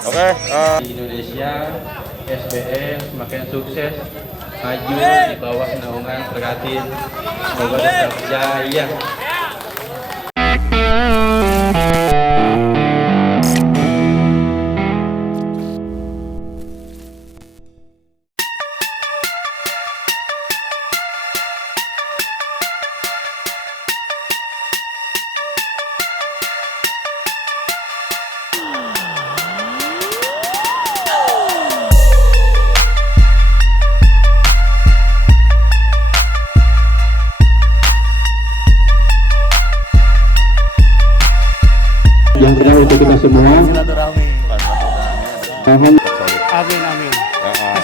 Oke, Di Indonesia, SBM semakin sukses maju di bawah naungan Perkatin. Semoga tetap jaya. Yang pertama untuk kita semua. Amin amin.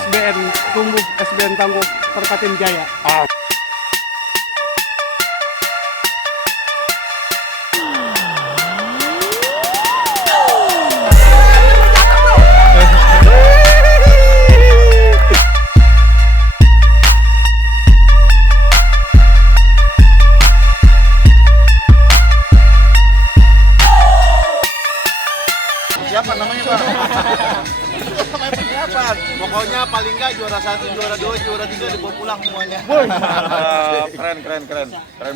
SBN tumbuh, SBN tangguh, Perkatin Jaya. siapa namanya Bang? Namanya persiapan. Pokoknya paling nggak juara 1, juara 2, juara 3 dibawa pulang semuanya. Keren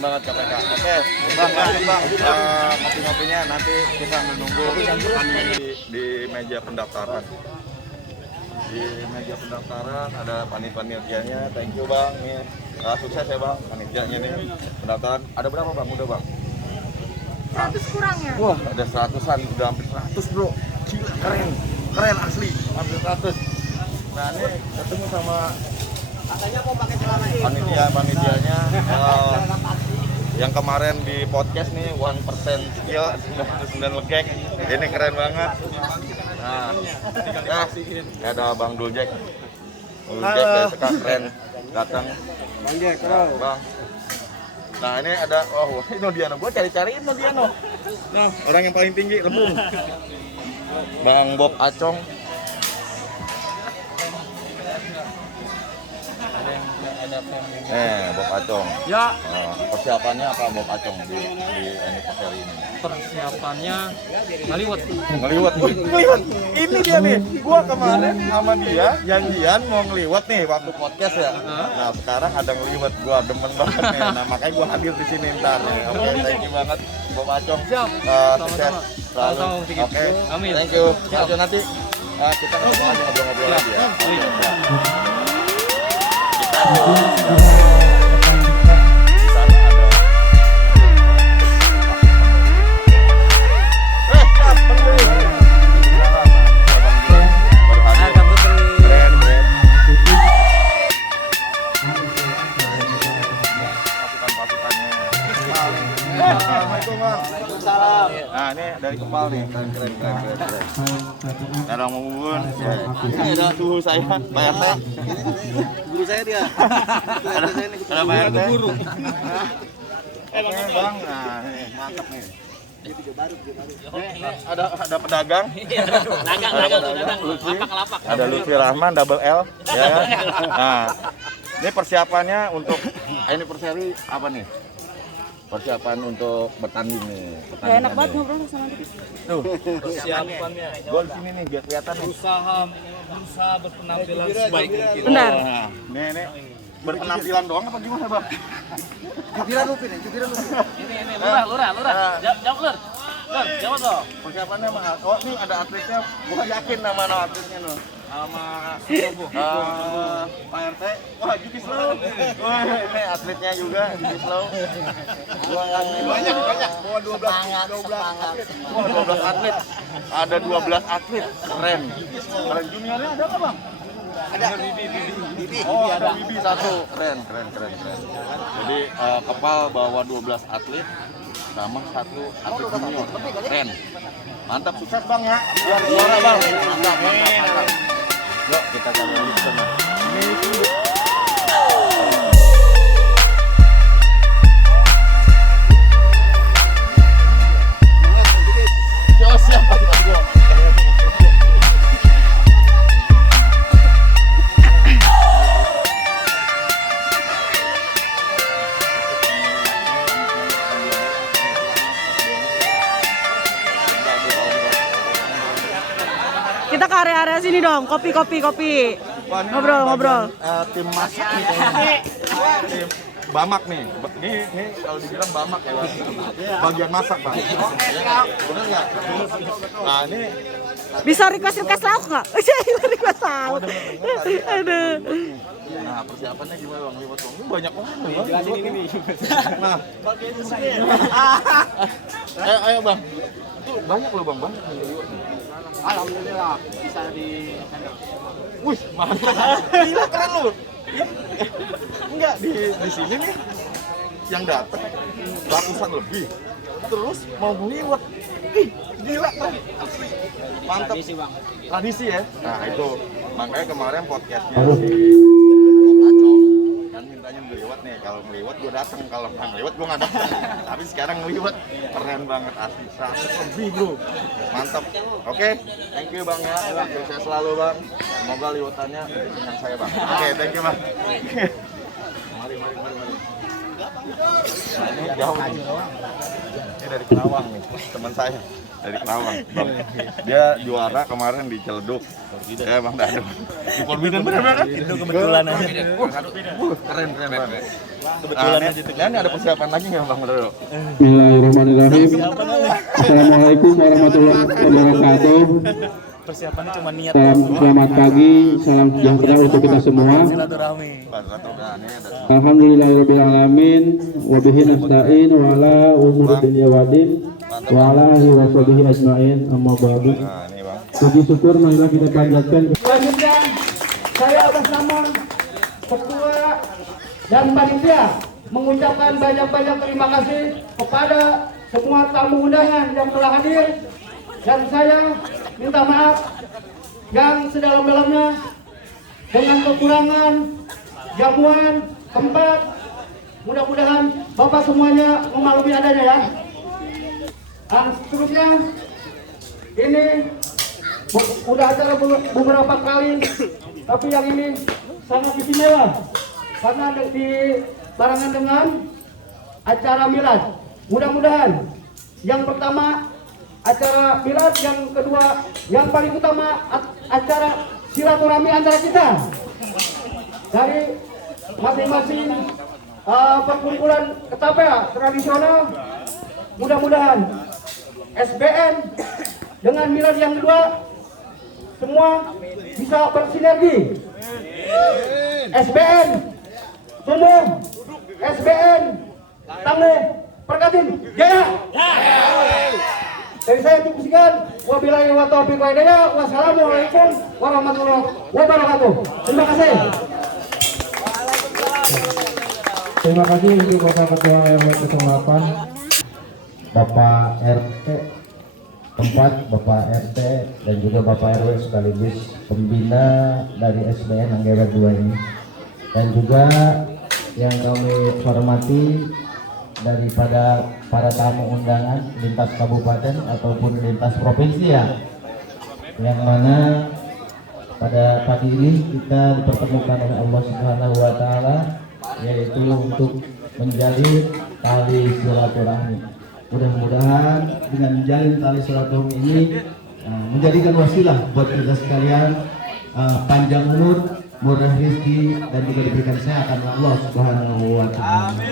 banget KPK. Oke, Bang, lanjut Bang. Ngopi-ngopinya nanti kita menunggu di meja pendaftaran. Di meja pendaftaran ada panitianya. Thank you Bang. Nih, sukses ya Bang panitianya nih. Pendaftaran ada berapa Bang? Udah Bang? 100 kurangnya. Wah, ada 100-an, udah hampir 100 bro. Gila, keren asli, hampir 100. Nah ini ketemu sama panitianya yang kemarin di podcast nih 1% skill 99 legek. Ini keren banget. Nah, ada Bang Duljek. Duljek dari Seka keren datang. Bang. Nah ini ada, oh ini Nodiano, gue cari-cariin Nodiano. Nah orang yang paling tinggi, lembung. Bang Bob Acong. Bob Acong. Ya, Persiapannya apa Bob Acong di anniversary ini? persiapannya ngaliwat. Ngeliwat. Ini dia nih. Gua kemarin sama dia janjian mau ngeliwat nih waktu podcast ya. Nah, sekarang ada ngeliwat, gua demen banget nih. Nah, makanya gua hadir di sini ntar nih. Oke, thank you banget Bob Acong. Siap. Sukses selalu. Sama-sama, Sigit. Oke. Amin. Thank you. Nanti kita ketemu lagi ngobrol-ngobrol lagi ya. Oke, siap. Di sana ada Nah ini dari Kepal nih, keren. Ada Om Bubun, ini ada suhu saya, Pak RT. Guru saya dia. Ada Pak RT. Oke Bang, nah ini mantap nih. Ada pedagang. Dagang. Lapak. Ada Lutfi Rahman, double L. Ya. Nah, ini persiapannya untuk anniversary apa nih? Persiapan untuk bertanding nih. Enak banget ngobrol sama dia. Tuh, Persiapannya gua di sini nih biar kelihatan nih. berusaha berpenampilan sebaik mungkin. Benar. Nah, nih berpenampilan doang apa gimana, Bang? Jupiran Lupi nih, Jupiran Lupi. Ini lurah. Jawab lur. Lur, jawab dong. Persiapannya mahal. Oh, ini ada atletnya. Gua yakin nama atletnya loh. Sama Pak RT. Wah, Juki Slow. Wah, ini atletnya juga Juki Slow. Gua yakin banyak. Bawa 12 atlet. Wah, 12 atlet. Ada 12 atlet. Keren. Juniornya ada apa, Bang? Ada Bibi. Oh, ada Bibi satu. Keren. Jadi Kepal bawa 12 atlet sama satu atlet junior. Keren. Mantap, sukses Bang ya. Juara Bang. Mantap. Yuk kita cari lagi ke sana. Siap pasti gua. Kita ke area-area sini dong. Kopi. Wah, ini Ngobrol. bagian, tim masak nih kayaknya. Tim Bamak nih. Ini kalau dibilang Bamak ya, Bang. Bagian masak, Bang. Bener nggak? Nah, ini Bisa request lauk nggak? Request lauk. Aduh. nah persiapannya gimana, Bang? Liwat, Bang. Ini banyak orang nih, Bang. Nah. Ayo, Bang. Itu banyak loh, Bang. Banyak nih liwat. Alhamdulillah bisa di Wih, mantap. Gila, keren lu. Enggak, di sini nih yang datang ratusan lebih. Terus mau ngeliwat. Ih, gila keren. Asli. Mantap. Tradisi, Bang. Tradisi ya? Nah, itu. Makanya kemarin podcastnya si Acong kan mintanya ngeliwat nih. Kalau ngeliwat gue datang, kalau nggak ngeliwat gue nggak datang. Tapi sekarang ngeliwat keren banget asli. 100 lebih bro. Mantap. Oke, thank you Bang ya. Sukses selalu Bang. Semoga liwatannya dengan saya Bang. Oke, thank you Bang. Mari. Nah, ini jauh nih. Ini dari Kerawang nih, teman saya dari Kerawang. Bang, dia juara kemarin di Ciledug. Ya Bang Dado. Di Forbidden bener kan? Itu kebetulan aja. Keren banget. Kebetulan aja. Ini ada persiapan lagi nggak Bang Dado? Bismillahirrahmanirrahim. Assalamualaikum warahmatullahi wabarakatuh. Persiapannya cuma niat. Selamat pagi, salam sejahtera untuk kita semua. Silaturahmi. Alhamdulillahirobbilalamin. Wabihi nasta'in wa ala umuri dunya waddin wa ala alihi wa sahbihi ajma'in. Amma ba'du. Nah, ini Bang. Puji syukur marilah kita panjatkan. Selanjutnya saya atas nama ketua dan panitia mengucapkan banyak-banyak terima kasih kepada semua tamu undangan yang telah hadir, dan saya minta maaf yang sedalam-dalamnya dengan kekurangan jamuan, tempat. Mudah-mudahan Bapak semuanya memaklumi adanya ya. Dan seterusnya ini udah acara beberapa kali, tapi yang ini sangat istimewa karena barengan dengan acara milad. Mudah-mudahan yang pertama acara milad, yang kedua, yang paling utama acara silaturahmi antara kita dari masing-masing perkumpulan ketapel tradisional. Mudah-mudahan SBN dengan milad yang kedua semua bisa bersinergi. SBN tumbuh, SBN tangguh, Perkatin jaya. Dari saya cukup sekian. Wabillahi wa taufiq wa hidayah. Wassalamualaikum warahmatullahi wabarakatuh. Terima kasih. Terima kasih untuk Bapak Ketua RW 08, Bapak RT 4, Bapak RT, dan juga Bapak RW sekaligus pembina dari SBN Anggaran 2 ini. Dan juga yang kami hormati daripada para tamu undangan lintas kabupaten ataupun lintas provinsi ya, yang mana pada pagi ini kita dipertemukan oleh Allah Subhanahu wa Ta'ala, yaitu untuk menjalin tali silaturahmi. Mudah-mudahan dengan menjalin tali silaturahmi ini menjadikan wasilah buat kita sekalian panjang umur, murah rezeki, dan juga diberikan kesehatan Allah Subhanahu wa Ta'ala.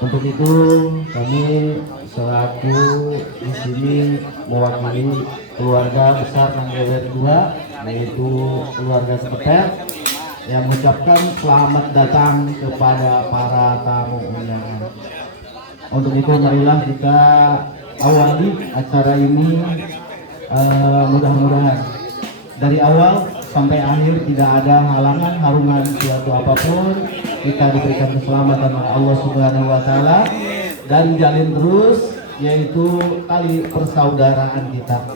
Untuk itu kami selaku di sini mewakili keluarga besar Anggaran 2, yaitu keluarga Ketapel, yang mengucapkan selamat datang kepada para tamu undangan. Untuk itu marilah kita awali acara ini, mudah-mudahan dari awal sampai akhir tidak ada halangan, harungan suatu apapun. Kita diberikan keselamatan oleh Allah Subhanahu wa Ta'ala dan jalin terus, yaitu tali persaudaraan kita.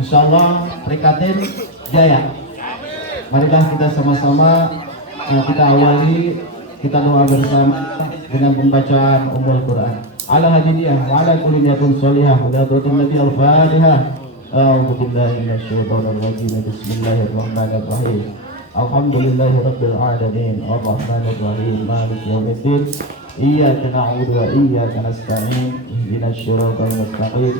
Insyaallah Perkatin jaya. Marilah kita sama-sama kita awali, kita doa bersama dengan pembacaan Ummul Quran. Ala hadiyah wa ala kulli niyatin sholihah wa da'watin nabi al-fatihah. A'udzu billahi minasyaitonir rajim. Bismillahirrahmanirrahim. Alhamdulillahi rabbil alamin. Arrahmanir rahim. Maliki yaumiddin. Iyyaka na'budu wa iyyaka nasta'in. Ihdinas siratal mustaqim.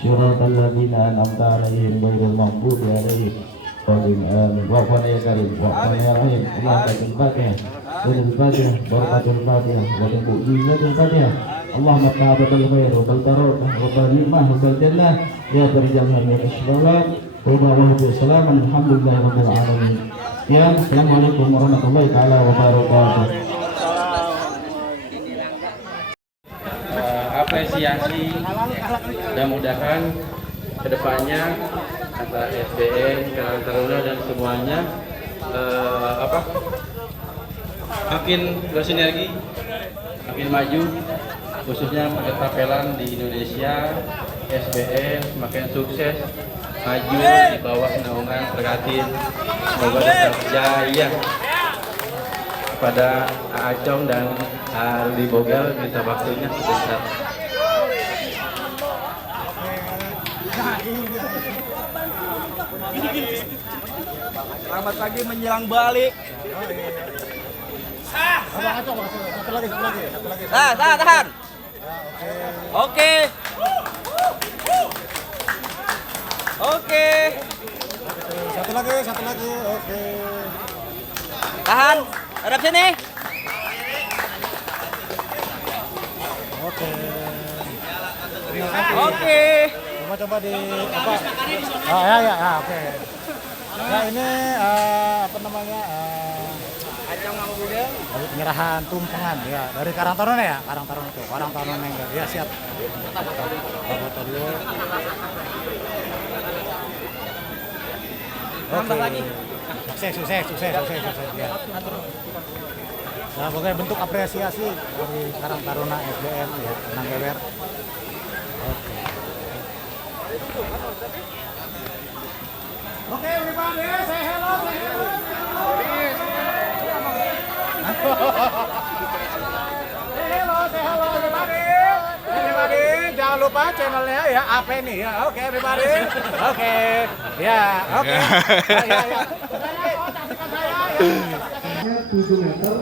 Siratal ladzina an'amta 'alaihim ghairil maghdubi 'alaihim waladdallin. Wa'afana ya karim, wa'afana ya rahim. Allahumma Fatihah. Al-Fatihah, barakatul Fatihah, wa bi'izzatil Fatihah. Allahumma ta'abatal khair wa barakatuh wa balimah wa jannah ya barijal hamid assalam wa barakatuh. Alhamdulillahirabbil alamin. Ya, assalamualaikum warahmatullahi taala wabarakatuh. Apresiasi dan mudahan kedepannya antara SBN, Karang Taruna dan semuanya makin bersinergi, makin maju, khususnya perkepapelan di Indonesia. SBN semakin sukses, maju di bawah naungan Perkatin. Semoga tetap jaya. Pada Acong dan Rudi Bogel minta waktunya sebentar. Selamat pagi menjelang balik. Tahan. Oke. Satu lagi, oke. Tahan. Hadap sini. Oke. Oke. Coba di apa? Ya, oke. Ya ini apa namanya? Acong sama Bogel. Dari penyerahan tumpengan ya dari Karang Taruna ya, Karang Taruna enggak. Ya siap. Foto dulu. Tambah lagi. Sukses ya. Nah, pokoknya bentuk apresiasi dari Karang Taruna SBN ya, Tenang Gewer. Oke, everybody, say hello. Say hello, everybody. Jangan lupa channelnya ya, apa ini ya? Oke, everybody. Oke, ya, oke. Ya. 7 meter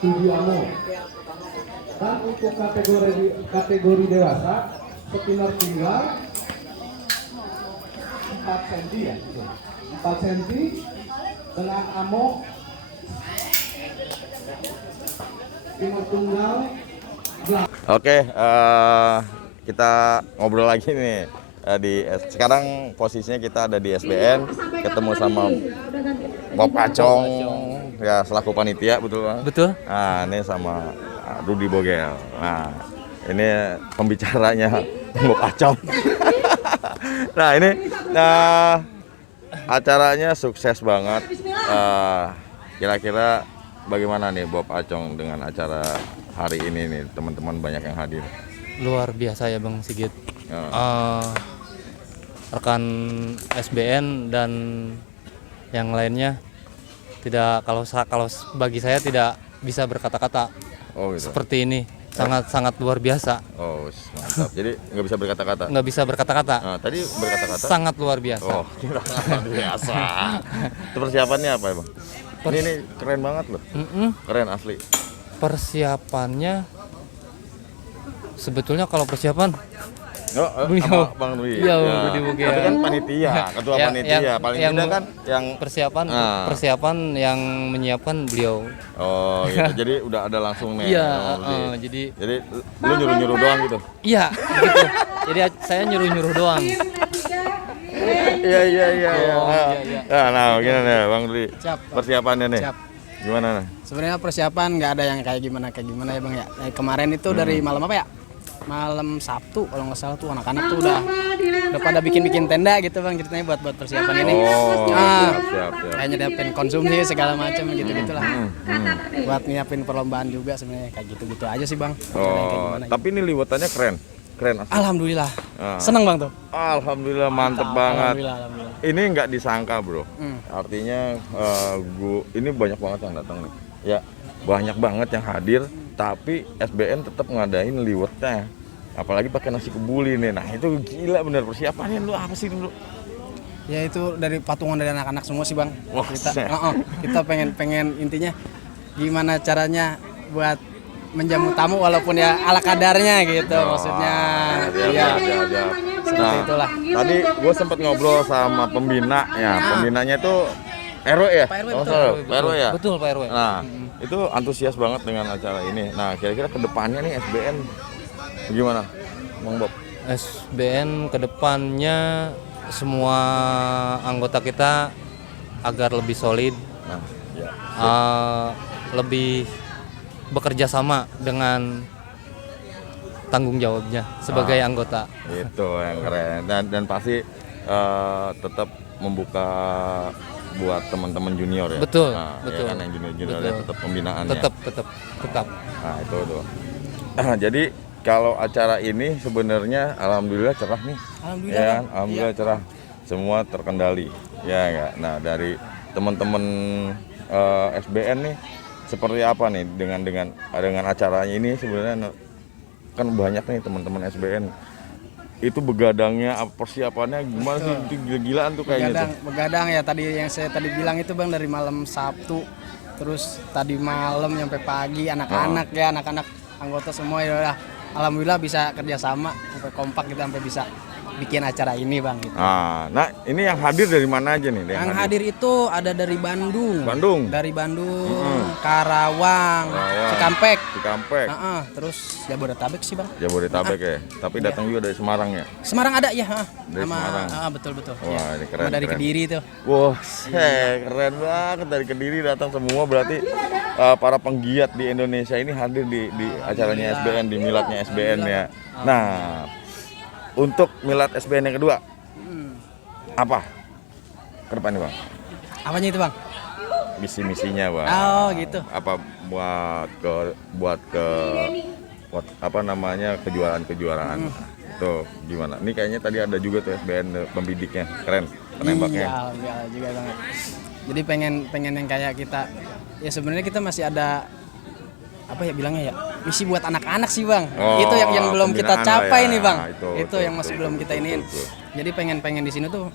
7 amo. Dan untuk kategori dewasa spinner tunggal 4 cm ya, 4 cm dengan amo spinner tunggal. Oke, kita ngobrol lagi nih. Sekarang posisinya kita ada di SBN, ketemu sama Bob Acong ya selaku panitia, betul Bang? Betul. Nah, ini sama Rudi Bogel. Nah, ini pembicaranya Bob Acong. Nah, ini acaranya sukses banget. Kira-kira bagaimana nih Bob Acong dengan acara hari ini nih, teman-teman banyak yang hadir. Luar biasa ya Bang Sigit. Rekan SBN dan yang lainnya kalau bagi saya tidak bisa berkata-kata. Oh, gitu. Seperti ini sangat luar biasa. Oh, mantap. Jadi nggak bisa berkata-kata. Nggak bisa berkata-kata. Nah, tadi berkata-kata. Sangat luar biasa. Oh, luar biasa. Itu persiapannya apa ya Bang? Ini keren banget loh. Keren asli. Persiapannya sebetulnya kalau persiapan Sama Bang Rudi. Iya, Rudi Bogel. Tapi kan panitia, ketua panitia. Paling tidak kan yang persiapan yang menyiapkan beliau. Oh, gitu. Jadi udah ada langsung nih. Iya, jadi lu nyuruh-nyuruh doang gitu. Iya, gitu. Jadi saya nyuruh-nyuruh doang. Iya. Nah, gini nih Bang Rudi. Siap. Persiapannya nih. Siap. Gimana nih? Sebenarnya persiapan nggak ada yang kayak gimana ya Bang ya. Kemarin itu dari malam apa ya? Malam Sabtu kalau nggak salah tuh anak-anak tuh udah pada bikin tenda gitu Bang, ceritanya buat persiapan ini. Siap. Kayak nyiapin konsumsi segala macam gitu-gitulah. Buat nyiapin perlombaan juga sebenarnya kayak gitu-gitu aja sih Bang. Tapi ini liwetannya keren asli. Alhamdulillah. Seneng Bang tuh. Alhamdulillah, mantep banget. Alhamdulillah. Ini nggak disangka bro. Artinya ini banyak banget yang datang nih. Ya, banyak banget yang hadir. Tapi SBN tetap ngadain liwetnya, apalagi pakai nasi kebuli nih. Nah itu gila bener, persiapannya lu apa sih dulu? Ya itu dari patungan dari anak-anak semua sih Bang. Wah, Kita pengen intinya gimana caranya buat menjamu tamu walaupun ya ala kadarnya gitu maksudnya. Iya. Seperti itulah. Tadi gue sempat ngobrol sama pembina ya. Pembinanya itu RW ya? Pak RW, Oh, betul. sorry, Pak RW ya? Betul Pak RW. Nah, itu antusias banget dengan acara ini. Nah, kira-kira kedepannya nih SBN gimana, Bang Bob? SBN kedepannya semua anggota kita agar lebih solid, Nah, ya. lebih bekerja sama dengan tanggung jawabnya sebagai anggota. Itu yang keren. Dan pasti tetap membuka buat teman-teman junior ya. Betul, Nah, betul. Ya kan yang junior Betul. tetap pembinaan Tetap. Nah, itu tuh. Jadi kalau acara ini sebenarnya alhamdulillah cerah nih. Alhamdulillah, Ya, Bang. alhamdulillah cerah. Semua terkendali. Ya enggak. Nah, dari teman-teman SBN nih seperti apa nih dengan acaranya ini sebenarnya kan banyak nih teman-teman SBN. Itu begadangnya persiapannya gimana sih? Itu gila-gilaan tuh kayaknya tuh. Begadang ya tadi yang saya tadi bilang itu Bang, dari malam Sabtu terus tadi malam sampai pagi anak-anak ya anak-anak anggota semua ya udah alhamdulillah bisa kerjasama sampai kompak kita sampai bisa bikin acara ini Bang gitu. Nah ini yang hadir dari mana aja nih? Yang hadir itu ada dari Bandung. Dari Bandung, Karawang, Cikampek. Terus Jabodetabek sih Bang. Jabodetabek ya. Tapi datang juga dari Semarang ya. Semarang ada ya. Dari Semarang. Betul. Wah, Ya. ini keren. Dari keren. Kediri tuh. Wah, keren banget dari Kediri datang semua berarti para penggiat di Indonesia ini hadir di acaranya SBN, di miladnya SBN ya. Nah, untuk milad SBN yang kedua, apa ke depannya Bang? Apanya itu Bang? Misi-misinya Bang. Oh gitu. Apa buat apa namanya kejuaraan-kejuaraan. Tuh gimana? Ini kayaknya tadi ada juga tuh SBN pembidiknya, keren penembaknya. Iya, alhamdulillah juga banget. Jadi pengen yang kayak kita. Ya sebenarnya kita masih ada apa ya bilangnya ya misi buat anak-anak sih Bang. Itu yang belum kita pembinaan capai lah ya. nih Bang. Itu yang masih belum kita iniin. Jadi pengen di sini tuh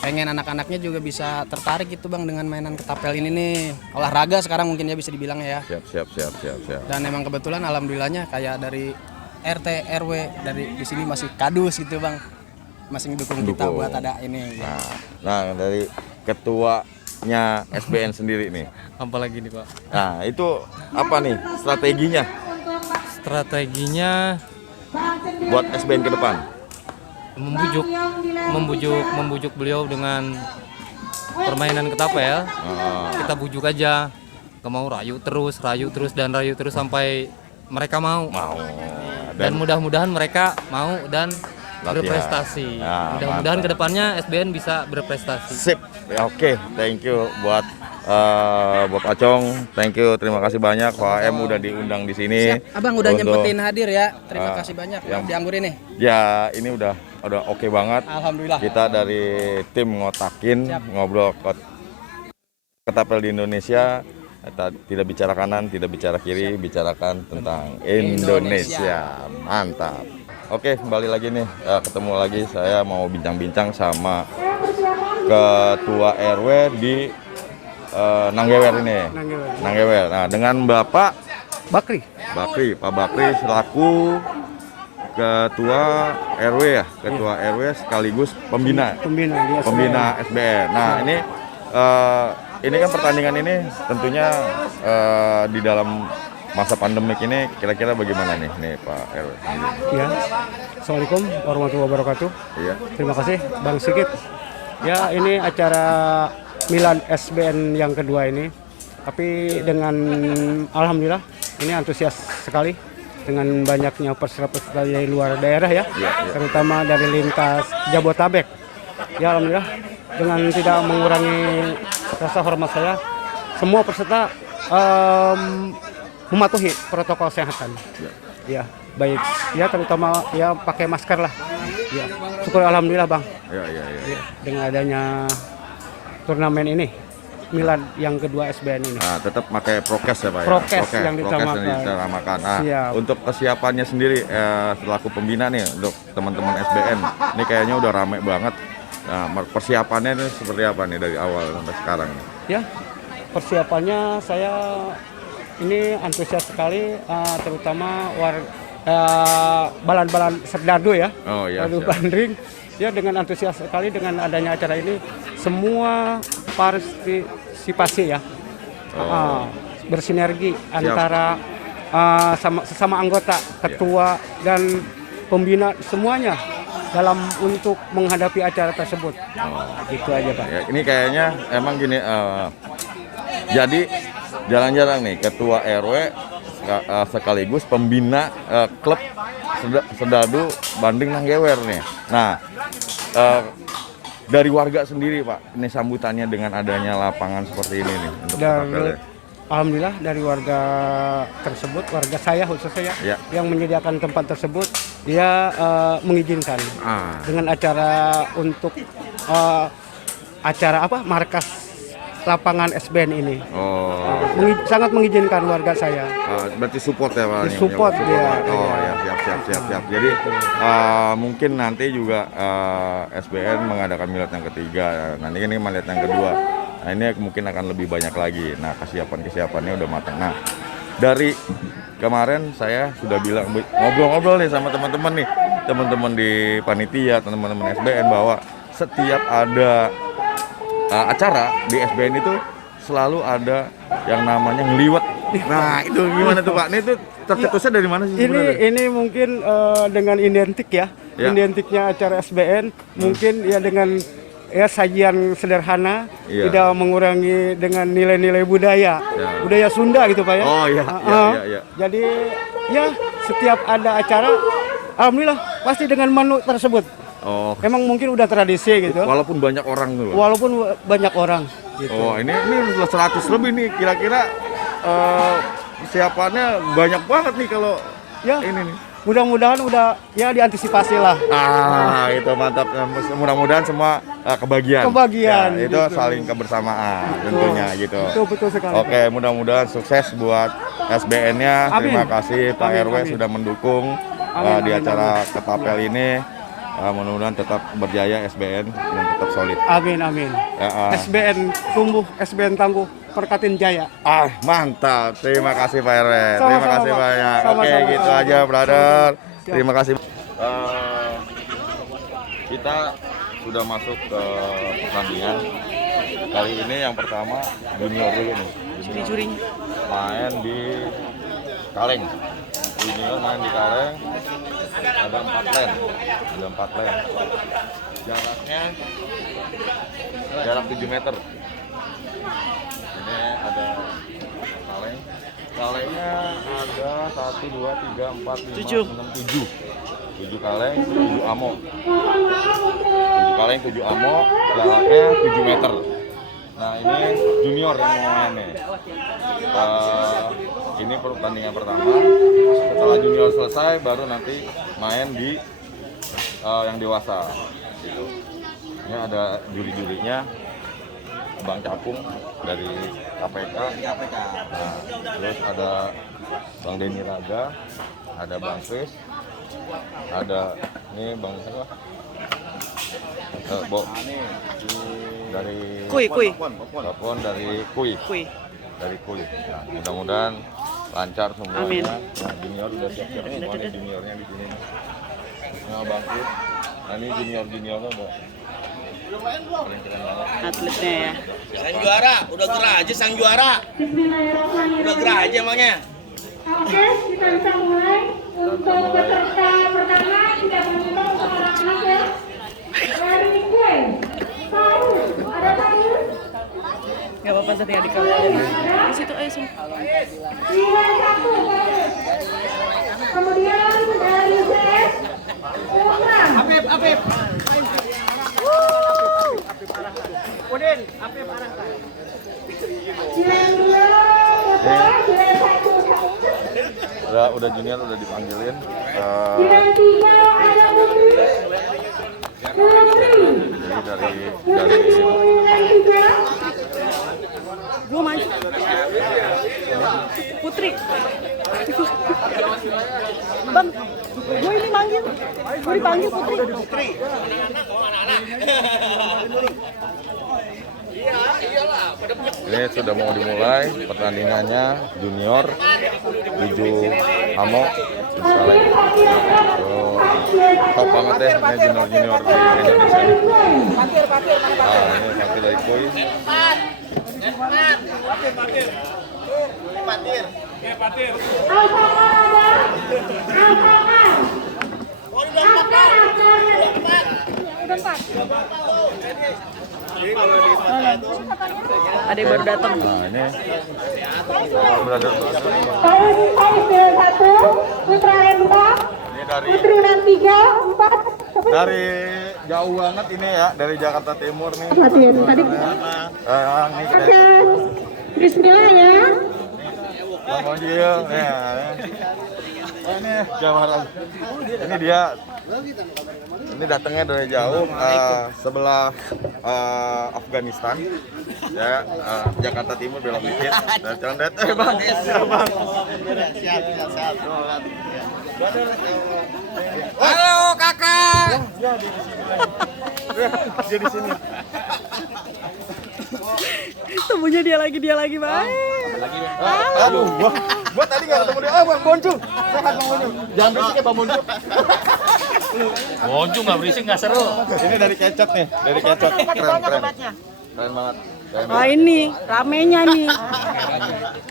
pengen anak-anaknya juga bisa tertarik gitu Bang dengan mainan ketapel ini nih. Olahraga sekarang mungkin ya bisa dibilang ya. Siap. Dan emang kebetulan alhamdulillahnya kayak dari RT RW dari di sini masih kadus gitu Bang. Masih ngedukung kita buat ada ini. Nah, dari ketuanya SBN sendiri nih. Apalagi nih Pak? Nah, itu apa nih strateginya Strateginya buat SBN ke depan? membujuk beliau dengan permainan ketapel. Kita bujuk aja, gak mau rayu terus sampai mereka mau. Dan mudah-mudahan mereka mau dan berprestasi. Mudah-mudahan kedepannya SBN bisa berprestasi. Sip. Ya, oke. Thank you buat Bob Acong. Thank you. Terima kasih banyak HM udah diundang di sini. Siap. Abang udah nyempetin hadir ya. Terima kasih banyak dianggur ini. Ya, ini udah oke banget. Alhamdulillah. Kita dari tim ngotakin ngobrol ketapel di Indonesia. Tidak bicara kanan, tidak bicara kiri, bicarakan tentang Indonesia. Mantap. Oke, kembali lagi nih, ketemu lagi. Saya mau bincang-bincang sama ketua RW di Nanggewer ini. Nanggewer. Nah, dengan Bapak Bakri. Pak Bakri selaku ketua RW ya, ketua RW sekaligus pembina SBN. Nah, ini kan pertandingan ini tentunya di dalam masa pandemik ini kira-kira bagaimana nih Pak RW? Ya. Assalamualaikum warahmatullahi wabarakatuh. Iya. Terima kasih Bang Sigit. Ya, ini acara Milad SBN yang kedua ini. Tapi dengan alhamdulillah ini antusias sekali dengan banyaknya peserta-peserta dari luar daerah ya. Terutama dari lintas Jabodetabek. Ya alhamdulillah dengan tidak mengurangi rasa hormat saya, semua peserta mematuhi protokol kesehatan. Ya, baik. Ya terutama ya pakai masker lah. Ya, syukur alhamdulillah Bang. Ya. Dengan adanya turnamen ini, Milad yang kedua SBN ini. Nah, tetap pakai prokes ya Pak. Prokes yang ditamakan. Nah, untuk kesiapannya sendiri selaku pembina nih untuk teman-teman SBN, ini kayaknya udah rame banget. Nah, persiapannya ini seperti apa nih dari awal sampai sekarang? Ya, persiapannya saya ini antusias sekali, terutama balan-balan serdadu ya. Oh iya. Serdadu siap. bandring. Ya dengan antusias sekali dengan adanya acara ini, semua partisipasi ya, bersinergi antara sesama anggota, ketua dan pembina semuanya dalam untuk menghadapi acara tersebut. Gitu aja Pak. Ya, ini kayaknya emang gini, jadi jarang-jarang nih ketua RW sekaligus pembina klub Serdadu Bandring Nanggewer nih. Nah, dari warga sendiri Pak, ini sambutannya dengan adanya lapangan seperti ini nih untuk ketapel ya. Alhamdulillah dari warga tersebut, warga saya khususnya Ya. yang menyediakan tempat tersebut, dia mengizinkan dengan acara untuk acara markas lapangan SBN ini. Sangat mengizinkan warga saya. Berarti support ya Pak? Support ya. Oh ya, siap. Jadi mungkin nanti juga SBN mengadakan milad yang ketiga. Nanti ini milad yang kedua. Nah ini mungkin akan lebih banyak lagi. Nah kesiapannya udah matang. Nah dari kemarin saya sudah bilang ngobrol-ngobrol nih sama teman-teman di panitia, teman-teman SBN bahwa setiap ada acara di SBN itu selalu ada yang namanya ngeliwet. Nah itu gimana tuh Pak? Ini tuh tercetusnya dari mana sih sebenarnya? Ini mungkin dengan identik ya, identiknya acara SBN mungkin ya dengan sajian sederhana, tidak mengurangi dengan nilai-nilai budaya Sunda gitu Pak ya. Oh iya. Jadi ya setiap ada acara, alhamdulillah pasti dengan menu tersebut. Oh. Emang mungkin udah tradisi gitu. Walaupun banyak orang tuh. Walaupun banyak orang. Gitu. Oh ini 100 lebih nih kira-kira persiapannya banyak banget nih kalau ini nih. Mudah-mudahan udah diantisipasi lah. Itu mantap. Mudah-mudahan semua kebagian. Ya, itu gitu. saling kebersamaan tentunya gitu. Betul sekali. Oke, mudah-mudahan sukses buat SBN-nya. Terima kasih Pak RW sudah mendukung di acara ketapel ini. Mudah-mudahan tetap berjaya SBN dan tetap solid. Amin. SBN tumbuh, SBN tangguh, Perkatin Jaya. Mantap. Terima kasih Pak RW. Terima kasih banyak. Oke, gitu aja, brother. Terima kasih. Kita sudah masuk ke pertandingan. Kali ini yang pertama junior dulu nih. Juri-juri. Main di Kaleng. Junior main di Kaleng. Ada 4 lane. Jaraknya jarak 7 meter. Ini ada kaleng. Kalengnya ada 1, 2, 3, 4, 5, 6, 7. 7 kaleng, 7 amo. 7 kaleng, 7 amo. Jaraknya 7 meter. Nah ini junior yang mau main nih. Ini pertandingan pertama. Setelah junior selesai baru nanti main di yang dewasa. Gitu. Ini ada juri-jurinya, Bang Capung dari KPK. Nah, terus ada Bang Denny Raga, ada Bang Fris, ada ini Bang siapa? Dari Bapon dari Kui. Dari Kui. Nah, mudah-mudahan lancar semuanya. Amin. Nah, junior udah siap-siap semua nih juniornya di sini. Nah, Bang Fris. Nah, ini junior-juniornya udah keren-keren banget. Atletnya ya. Sang juara, udah gerah aja sang juara. Udah gerah aja emangnya. Oke, kita bisa mulai. Untuk peserta pertama tidak meminta anak-anak ya. Dari kue, tahu, ada tahu? Gak apa-apa Zati adik kamu. Di situ ayo sini. Nilai 1, kemudian dari CS, Umrah. Apip. Nilai 2, nilai 1. Udah junior udah dipanggilin. Nilai 3, ada Putri. Jadi Nilai 3. Gue maju. Putri. Bang, gue ini manggil. Gue dipanggil Putri. Ini sudah mau dimulai pertandingannya junior 7 amo Top banget deh, ini junior di Indonesia nih. Ini kaki dari Koi. Ada yang baru datang. Nah ini Putra Lembang, ini dari Putri 4. dari jauh banget ini ya, dari Jakarta Timur nih. Tadi Ini Bismillah ya. Bang Ojil, ya. Ini Jawara. Ini dia. Ini datangnya dari jauh, sebelah Afghanistan, ya, Jakarta Timur belok dikit. Dan condet, bang, siap bang. Siap. Halo kakak. Dia di sini. Temunya dia lagi, Bang. Aduh, gua tadi nggak ketemu dia. Bang Boncung, sehat Bang Boncung. Jangan berisik ya Bang Boncung. Boncung nggak berisik nggak seru. Ini dari Kecot nih, dari Kecot. Keren banget. Wah ini ramenya nih.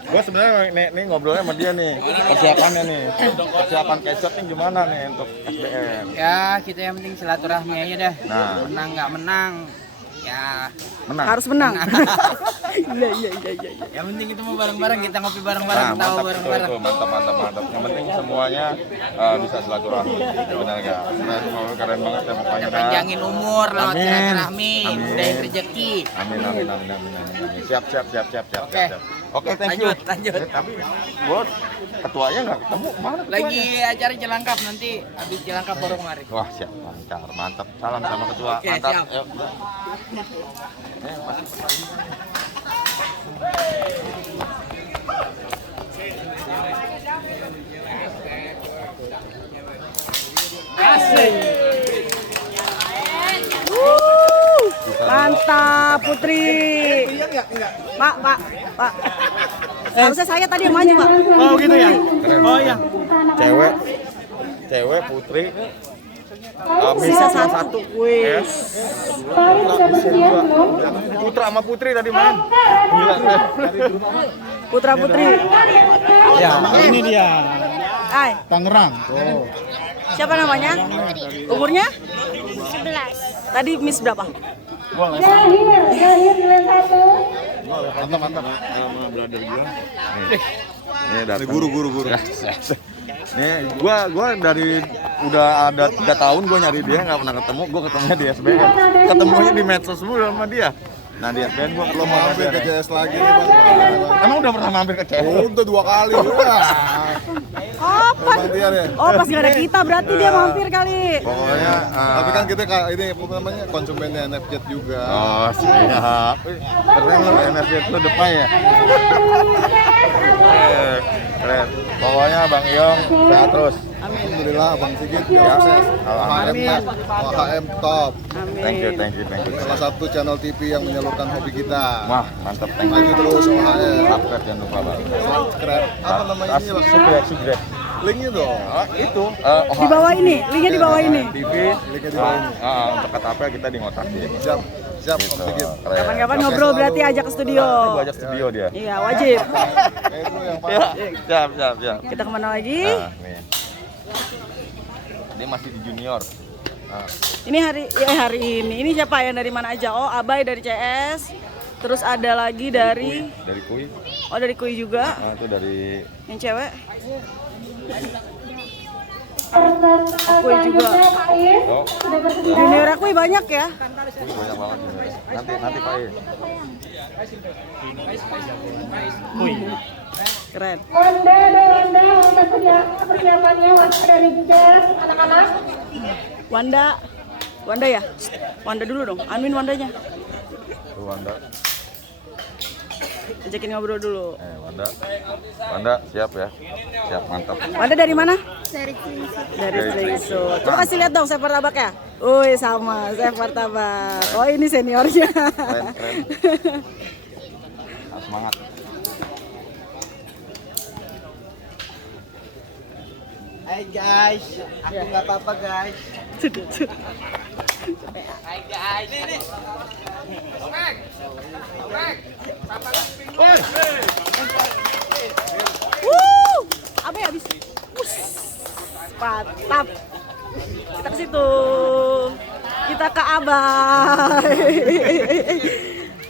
Gue sebenarnya nih ngobrolnya sama dia nih, persiapannya nih, persiapan Kecot nih gimana nih untuk SBN? Ya kita yang penting silaturahmi aja dah. Nah. Menang nggak menang, ya Menang. Harus menang. Iya. yang penting itu mau bareng-bareng, kita ngopi bareng-bareng, tahu Mantap, bareng-bareng. betul, mantap. Yang penting semuanya bisa silaturahmi, benar nggak? Nah, keren banget ya pokoknya. Panjangin umur lewat Amin. silaturahmi, Amin. mudahin rezeki. Amin. Siap. Oke, thank you. Lanjut. Tapi buat ketuanya nggak ketemu, mana ketuanya? Lagi acara Jelangkap, nanti habis Jelangkap baru kemari. Wah, siap, mantap. Salam sama ketua, Oke, mantap. siap. Yuk. Mantap Putri. Pak. Harusnya saya tadi yang maju, Pak. Oh gitu ya? Oh iya. Cewek Putri. Sisa satu. Wih. Putra sama Putri tadi main. Gila. Putra Putri. Ya, ini dia. Hai, Tangerang. siapa namanya? Umurnya? 11. Tadi Miss berapa? Zahir 1. Mantap. Sama brother gua. Nih dari guru. Nih, gua dari udah ada 3 tahun gua nyari dia nggak pernah ketemu. Gua ketemunya di SBN. Ketemunya di medsos dulu sama dia. Nah di SBN gua belum mampir ke CS lagi nih bang. Emang udah pernah mampir ke CS? Udah 2 kali. Kapan? Ya. Oh pas nggak ada kita berarti dia mampir kali. Pokoknya. Tapi kan kita ini apa namanya konsumennya NFJ juga. Oh siap. Keren lu NFJ lu depan ya. Keren. Pokoknya Bang Iyong sehat terus. Alhamdulillah Bang Sigit sukses. HM top. Thank you. Salah satu channel TV yang menyalurkan hobi kita. Wah mantap. Thank Maju you. terus OHM. Subscribe jangan lupa bang. Keren. Apa namanya ini? Subscribe. Linknya dong. Itu. Di bawah ini, linknya di bawah ini. TV. Linknya di bawah ini. Untuk kata apa kita di ngotakin. Siap Gitu. Om Sigit. Keren. Kapan-kapan ngobrol berarti ajak ke studio. Gua ajak studio dia. Iya wajib. Itu yang Ya, siap. Kita kemana lagi? Nih. Dia masih di junior. Ini hari ini. Ini siapa yang dari mana aja? Oh Abai dari CS. Terus ada lagi dari Kui. Oh dari Kui juga. Nah, itu dari Yang cewek. Kui juga. Oh, Junior aku banyak ya. Kui banyak banget. Nanti Pak E. Keren. Wanda untuk persiapannya dari Jelas anak-anak. Wanda ya? Wanda dulu dong. Amin Wandanya. Tuh Wanda. Ajakin ngobrol dulu. Wanda siap ya. Siap, mantap. Wanda dari mana? Dari Cinsu. Dari Playso. Coba kasih lihat dong Chef Martabak ya. Wih sama Chef Martabak. Oh ini seniornya. Keren. Semangat. Hai guys, aku nggak apa-apa guys. Hai guys. Apa ya habis? Mantap. Kita ke situ. Kita ke Abai.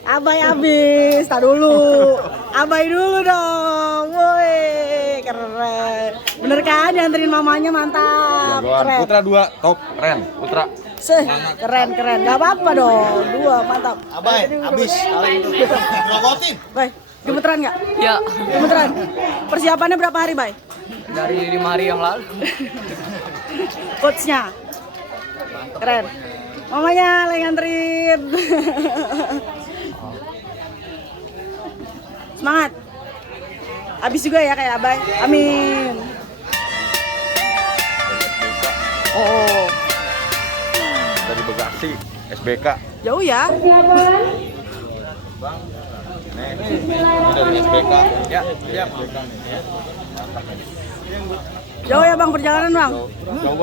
Abai habis. Tak dulu. Abai dulu dong. Woi, keren. Bener kan dianterin mamanya, mantap. Keren. Putra 2 top, keren. Putra. Keren. Gak apa-apa dong. 2 mantap. Abai, habis. Robotin. Bay, gemeteran nggak? Ya, Gemeteran. Persiapannya berapa hari, Bay? dari 5 hari yang lalu. Coachnya. Keren. Mamanya lagi nganterin. Semangat. Habis juga ya kayak Abai. Amin. Oh. Dari Bekasi, SBK. Jauh ya? Persiapan. Ini dari SBK. Ya, SBK nih. Jauh ya Bang perjalanan Bang?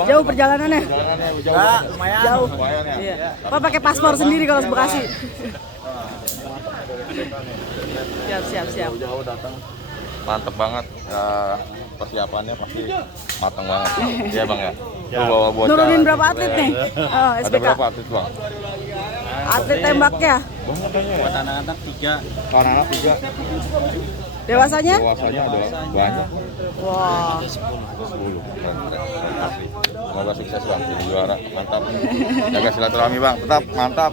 Jauh perjalanannya? Lumayan. Jauh. Lumayan ya. Iya. Pak pakai paspor sendiri kalau ke Bekasi. Siap. Jauh datang. Mantep banget. Persiapannya pasti matang banget. Iya Bang ya. Lu bawa bocah. Nurunin berapa atlet nih? Oh, Ada SBK. berapa atlet Bang? Atlet tembaknya? Buat anak-anak 3. Anak-anak 3. Dewasanya? Dewasanya ada banyak. Wah. 10. Semoga sukses Bang, jadi juara. Mantap. Jaga silaturahmi Bang, tetap mantap.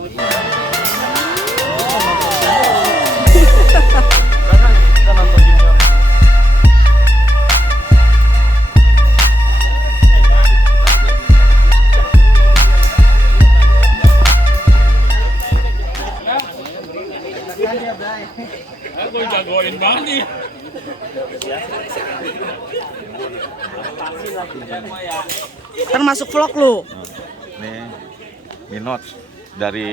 Aku jagoin banget nih. Termasuk vlog lu. Nih, Minot dari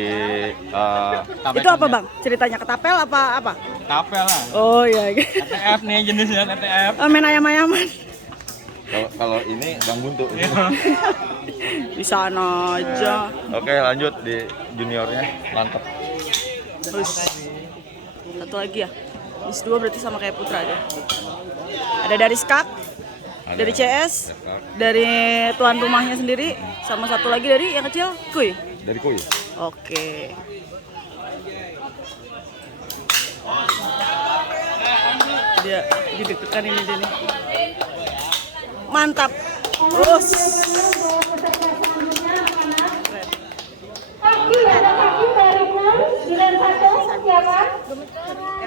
Itu apa Bang? Ceritanya ketapel apa? Kapel lah. Oh iya. TTF nih jenisnya TTF. Oh, main ayam-ayaman. kalau ini Bang Buntu. Di sana aja. Oke, lanjut di juniornya. Mantap. Terus satu lagi ya. Mis 2 berarti sama kayak Putra aja. Ada dari Skak, dari CS, dari tuan rumahnya sendiri, sama satu lagi dari yang kecil, Kuy. Dari Kuy. Oke. Dia dideg-degan ini dia nih. Mantap. Terus. Kaki ada kaki dari 91 persiapan.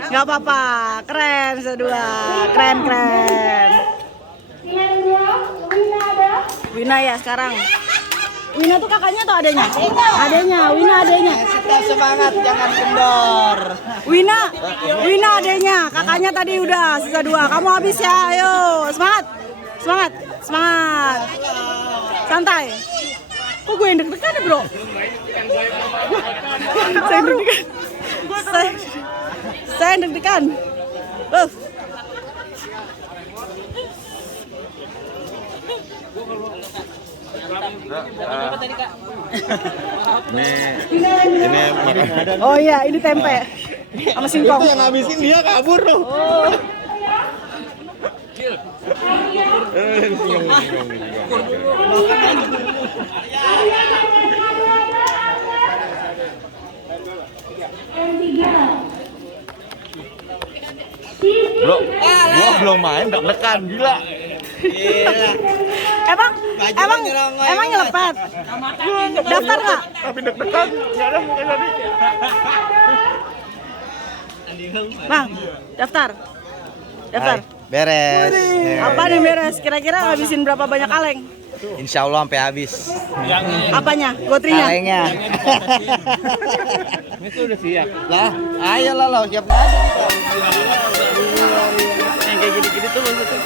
Nggak apa-apa, keren sedua, keren. Dengan 2, Wina ada. Wina ya sekarang. Wina tuh kakaknya atau adanya? Adanya, Wina adanya. Tetap semangat, jangan kendor. Wina adanya, kakaknya tadi udah sisa 2. Kamu habis ya, ayo, semangat. Santai. Kok gue yang deg-degan ya bro? Saya yang deg-degan. Saya yang deg-degan. Ini makan. Oh iya, ini tempe sama singkong. Itu yang ngabisin dia kabur loh. Oh. Bro, gua belum main deg-degan gila. Emang nyelepet? Daftar nggak? Tapi deg-degan, enggak ada mungkin tadi. Bang, daftar. Beres. Apa nih beres? Kira-kira ngabisin berapa banyak kaleng? Insya Allah sampai habis. Apanya? Gotrinya? Kalengnya. Ini tuh udah siap. Lah, ayolah lo siap aja kita. Yang kayak gini-gini tuh maksudnya.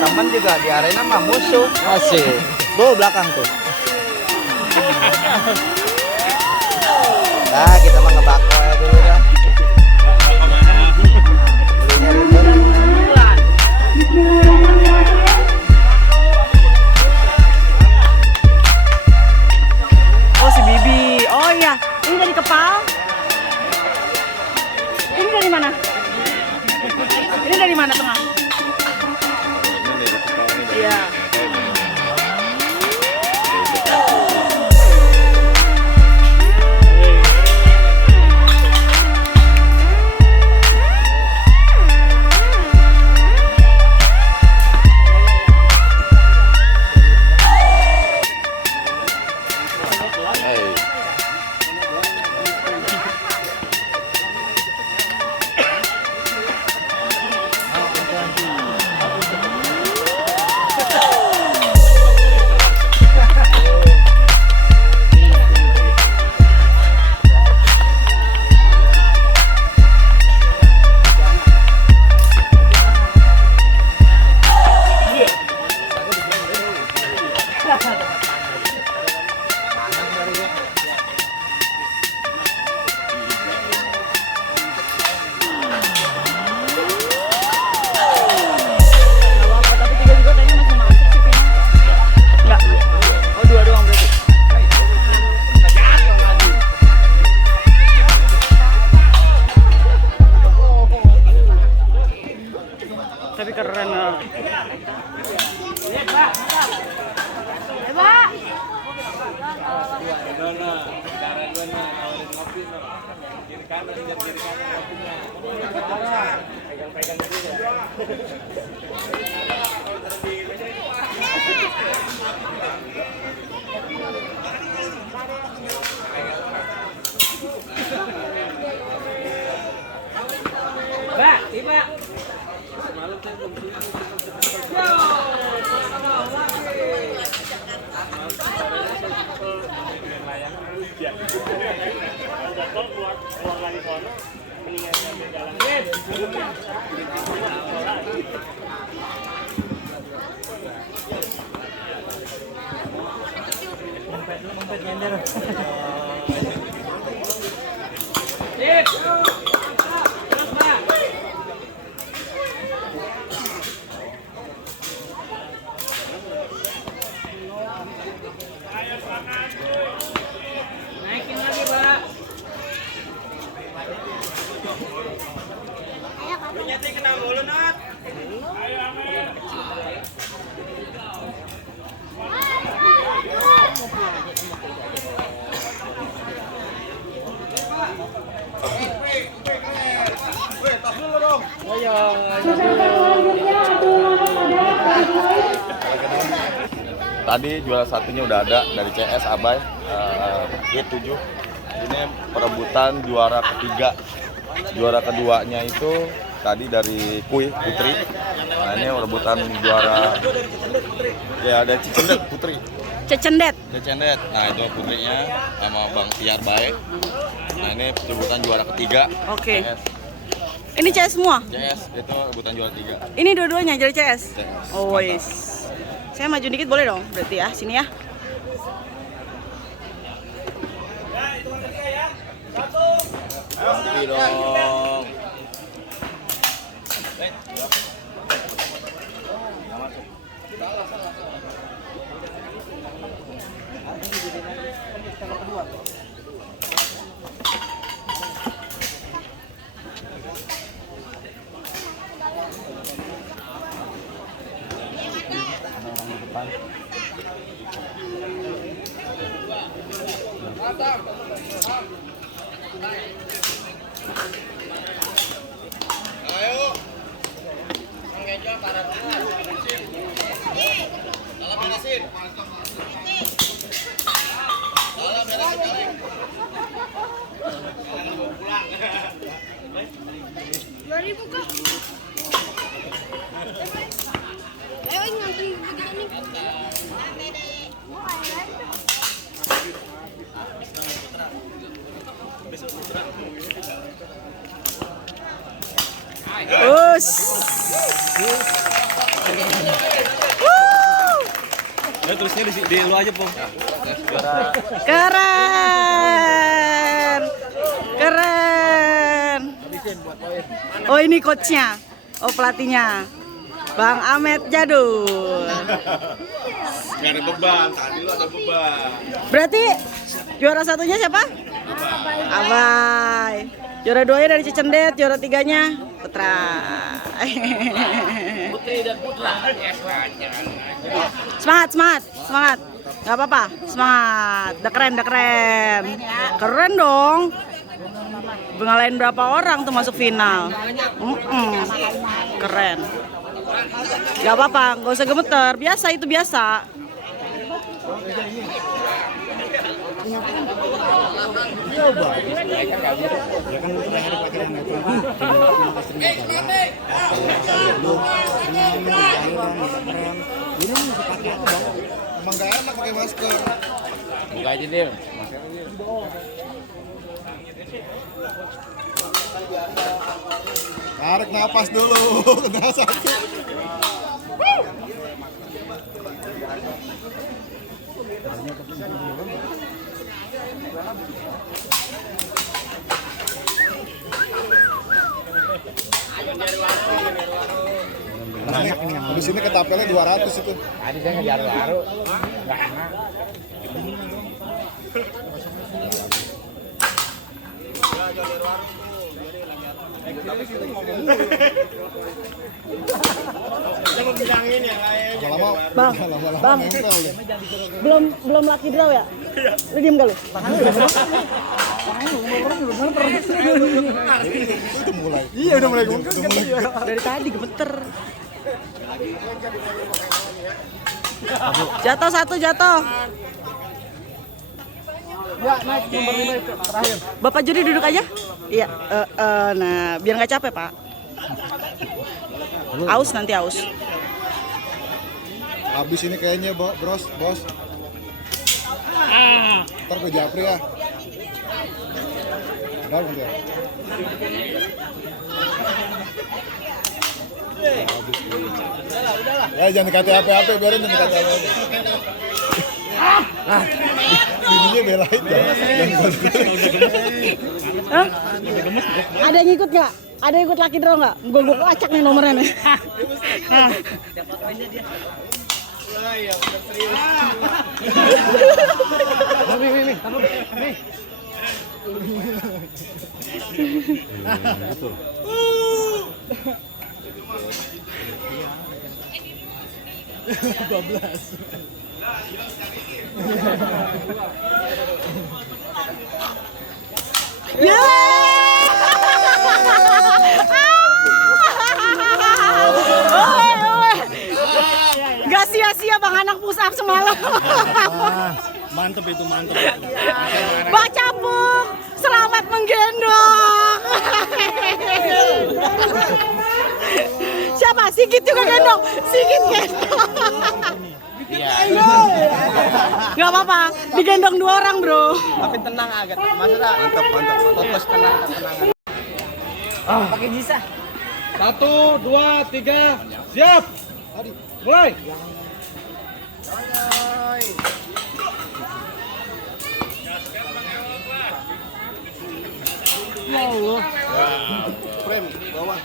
Teman juga di arena mah musuh. Asik. Belakang tuh. Nah, kita mah ngebako ya dulu ya. Belinya ribet. Tadi juara satunya udah ada dari CS Abai, G7. Ini perebutan juara ketiga. Juara keduanya itu tadi dari Kui Putri. Nah ini perebutan juara. Ya ada Cicendet Putri. Cecendet. Cecendet. Nah itu putrinya sama Bang Tiar Baik. Nah ini perebutan juara ketiga. Oke. CS. Ini CS semua? CS itu rebutan juara 3. Ini dua-duanya jadi CS? CS. Oh wis. Saya maju dikit boleh dong? Berarti ya, sini ya. Ayo dong. Tulisnya di lu aja, Pom. Keren. Keren. Oh, ini coachnya. Oh, pelatihnya. Bang Ahmed Jadul. Gak ada beban, tadi lu ada beban. Berarti juara satunya siapa? Abai. Juara 2-nya dari Cicendet, juara 3-nya Putra. Putri dan Putra. Semangat. Gak apa-apa, semangat. Udah keren. Keren dong. Ngalahin berapa orang tuh masuk final. Keren. Gak apa-apa, gak usah gemeter. Biasa itu biasa. Emang gak enak pakai masker. Buka aja deh. Tarik napas dulu. Tinggal satu. Di sini ketapelnya 200 itu. Tadi saya ngejar baru, nggak enak. Bang, belum lucky draw ya? Lu diem gak lu? Iya udah mulai gemeter. Dari tadi gemeter. Jatuh satu, jatuh. Ya naik nomor 5 itu terakhir. Bapak juri duduk aja. Iya. Nah, biar nggak capek Pak. Aus nanti aus. Habis ini kayaknya bos. Ntar ke Japri ya. Udah nanti ya. Udahlah. Ya jangan dikati apa-apa, biarin jangan dikati apa-apa. Ininya belain Hah? Ada yang ikut nggak? Ada yang ikut Lucky Draw nggak? Gue acak nih nomornya nih. Nah. Nih. Betul. Gak sia-sia Bang anak push up semalam. Mantep itu, mantep. Bang Capung, selamat menggendong. Siapa? Sigit juga gendong. Sigit gendong. Gak apa-apa, digendong 2 orang bro. Tapi tenang agak. Mantap. Fokus tenang. Pakai jisa. 1, 2, 3, siap. Mulai. Ya Allah. Frame bawah.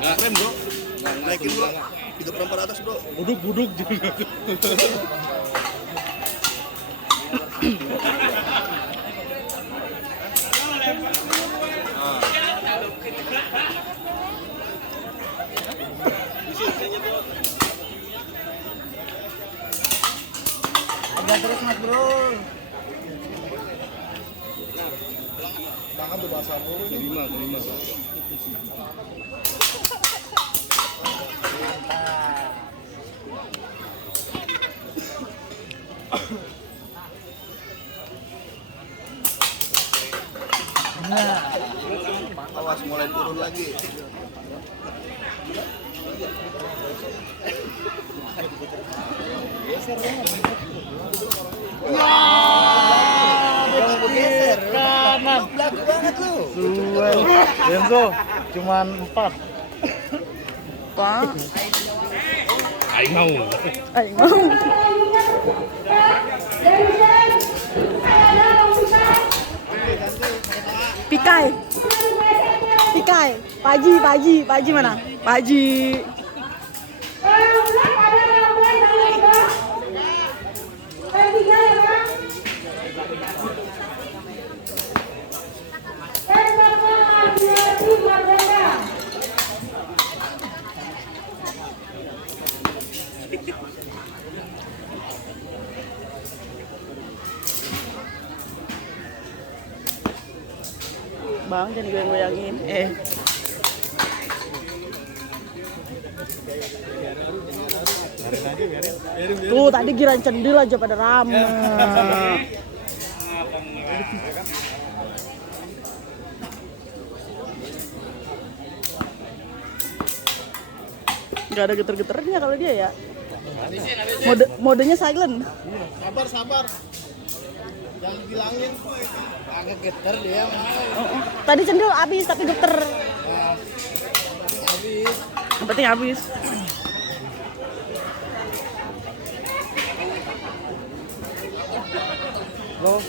Nah, frame bro. Naikin bro. 3/4 atas bro. Buduk. Terus Mas Bro. Tangan tuh bahasa bro. Terima. Awas mulai turun lagi. Kanan. Belagu banget lu. Denzo, cuman 4. Pak. Aing mau. Pikai. Paji mana? Paji. Bang, jangan goyang-goyangin. Tuh, tadi giran cendil aja pada rame. Gak ada geter-geternya kalau dia ya. Modenya silent. Sabar. Jangan bilangin. Agak geter dia. Tadi cendil habis tapi geter. Yang penting habis. Loh.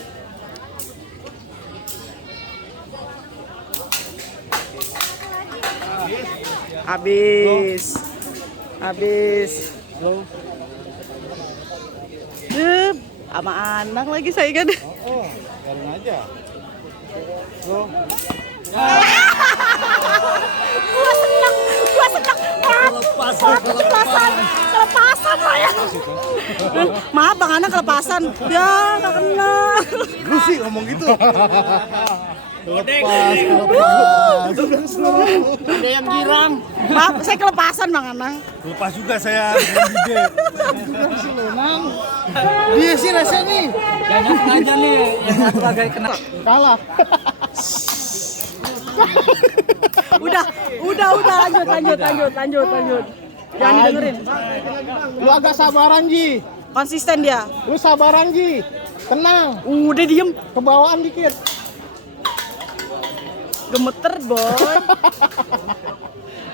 Habis. Loh. Sama anak lagi saya kan. Biarin aja. Loh. Gua seneng Kelepasan Pak ya. Maaf Bang Ana kelepasan. Ya nggak kena. Lu sih ngomong gitu. Lepas. Ada yang girang. Maaf saya kelepasan Bang Ana. Lepas juga saya dia sih rasanya nih. Jangan sengaja nih yang satu lagi kena. Kalah. Udah lanjut. Jangan didengerin. Lu agak sabaran Ji. Konsisten dia. Lu sabaran Ji. Tenang. Udah diem. Kebawaan dikit. Gemeter boy.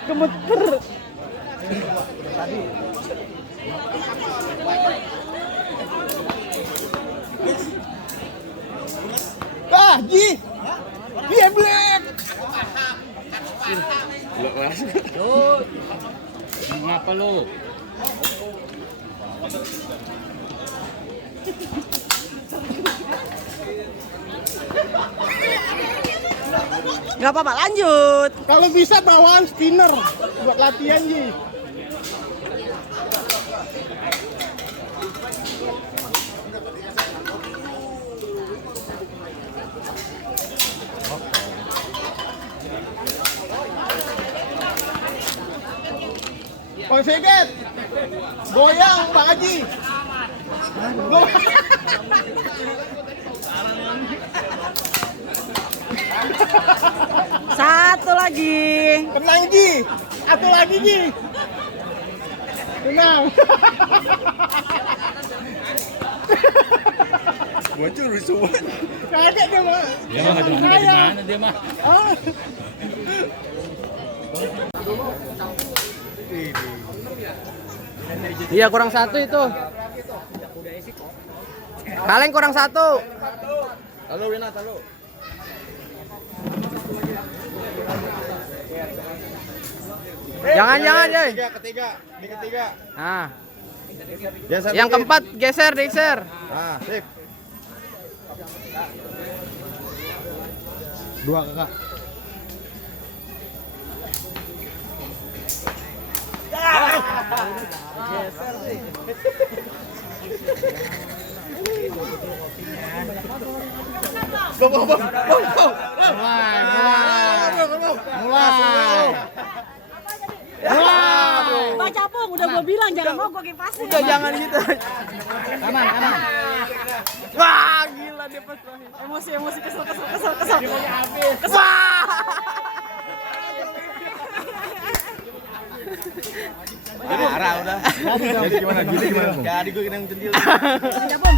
Gemeter. Ji. Dia blek. Ngapa lu? Gak apa-apa lanjut. Kalau bisa bawaan spinner buat latihan Ji. Bang Seget, goyang Bang Haji. Satu lagi. Tenang Ji, satu lagi Ji. Tenang. Bocor rusuh. Kaget dia mah. Dia mah nggak ada di mana dia mah. Iya kurang satu itu. Kaleng kurang satu. Halo Winat, halo. Jangan Joy. Ketiga. Nah, Geser yang dikit. keempat geser. Ah, sip. 2 kakak. Baca pung, udah gue bilang jangan mau gue kipasin. Udah jangan gitu. Aman. Wah, gila dia pas Emosi kesel. Marah udah. Jadi gimana? Jadi gue kena centil. Baca pung.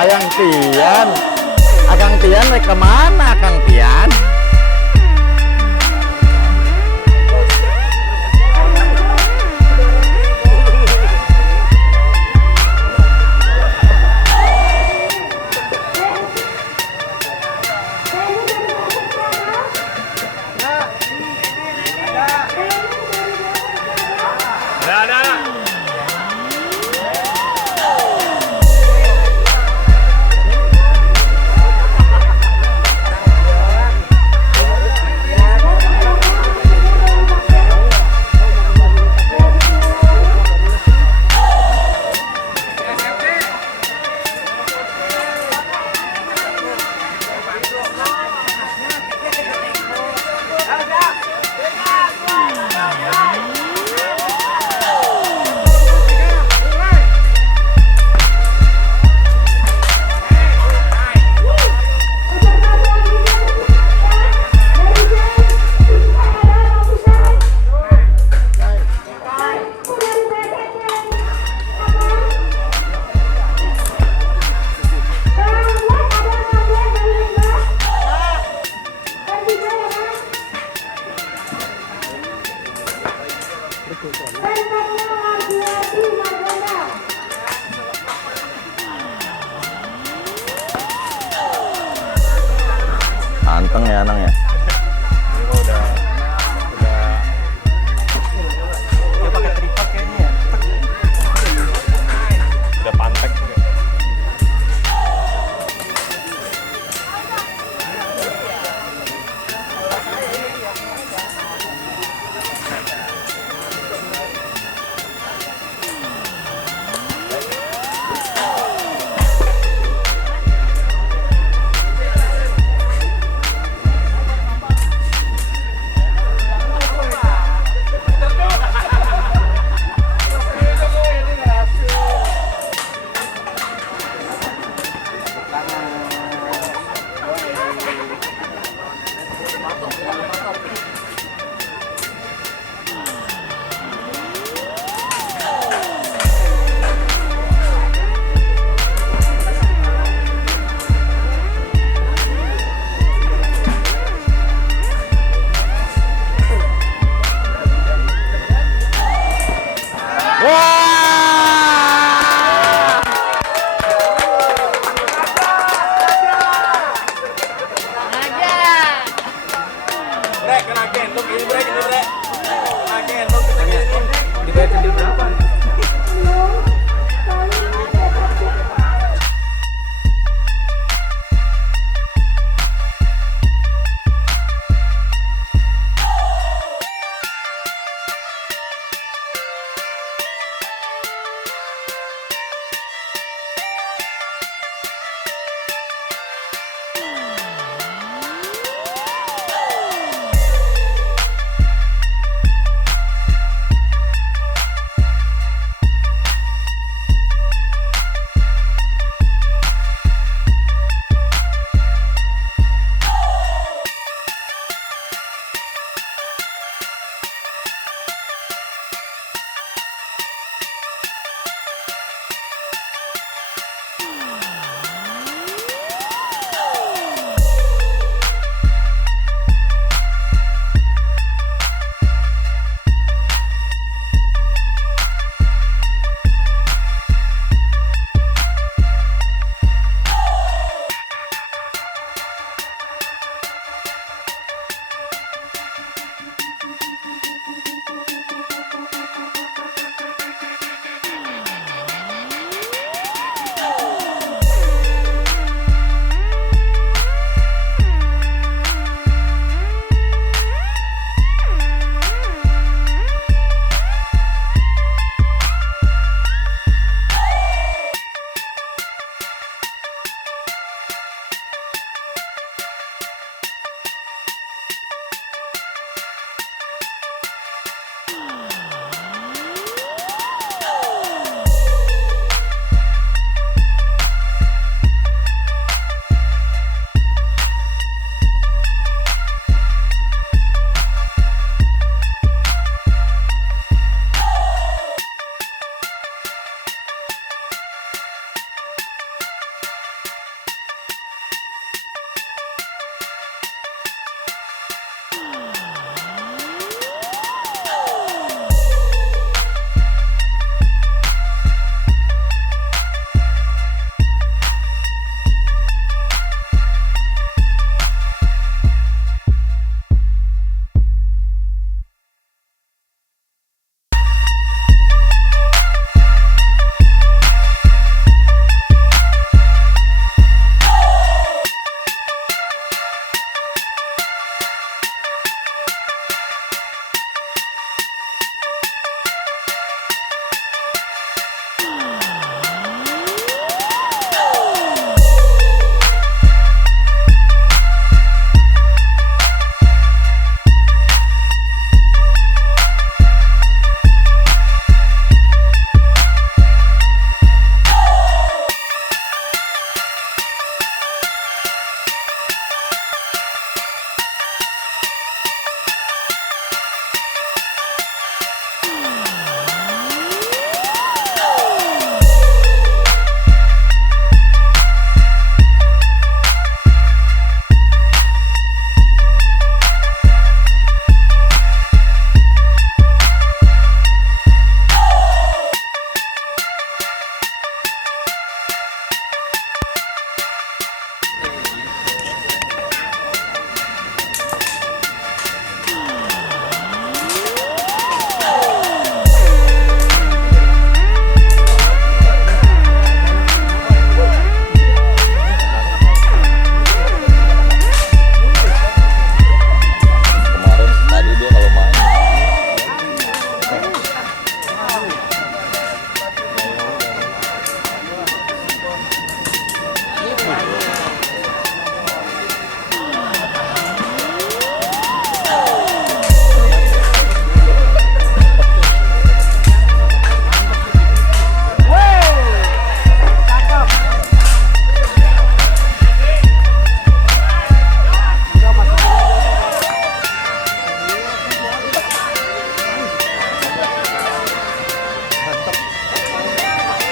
Ayang Tian, Akang Tian naik kemana Akang Tian? Anteng ya Anang ya. Ini udah dia pakai tripod kayaknya ya. Udah pantek.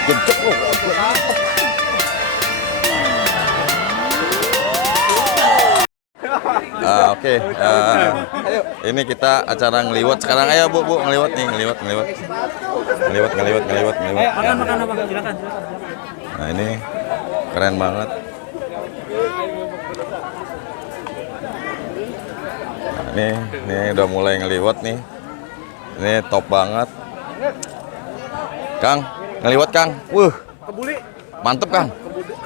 Gecek lu. Oke. Ini kita acara ngeliwat sekarang. Ayo Bu, ngeliwat nih, ngeliwat. Makan abang, silakan. Nah ini keren banget. Nah, ini udah mulai ngeliwat nih. Ini top banget. Kang, ngeliwat Kang. Kebuli. Mantep Kang.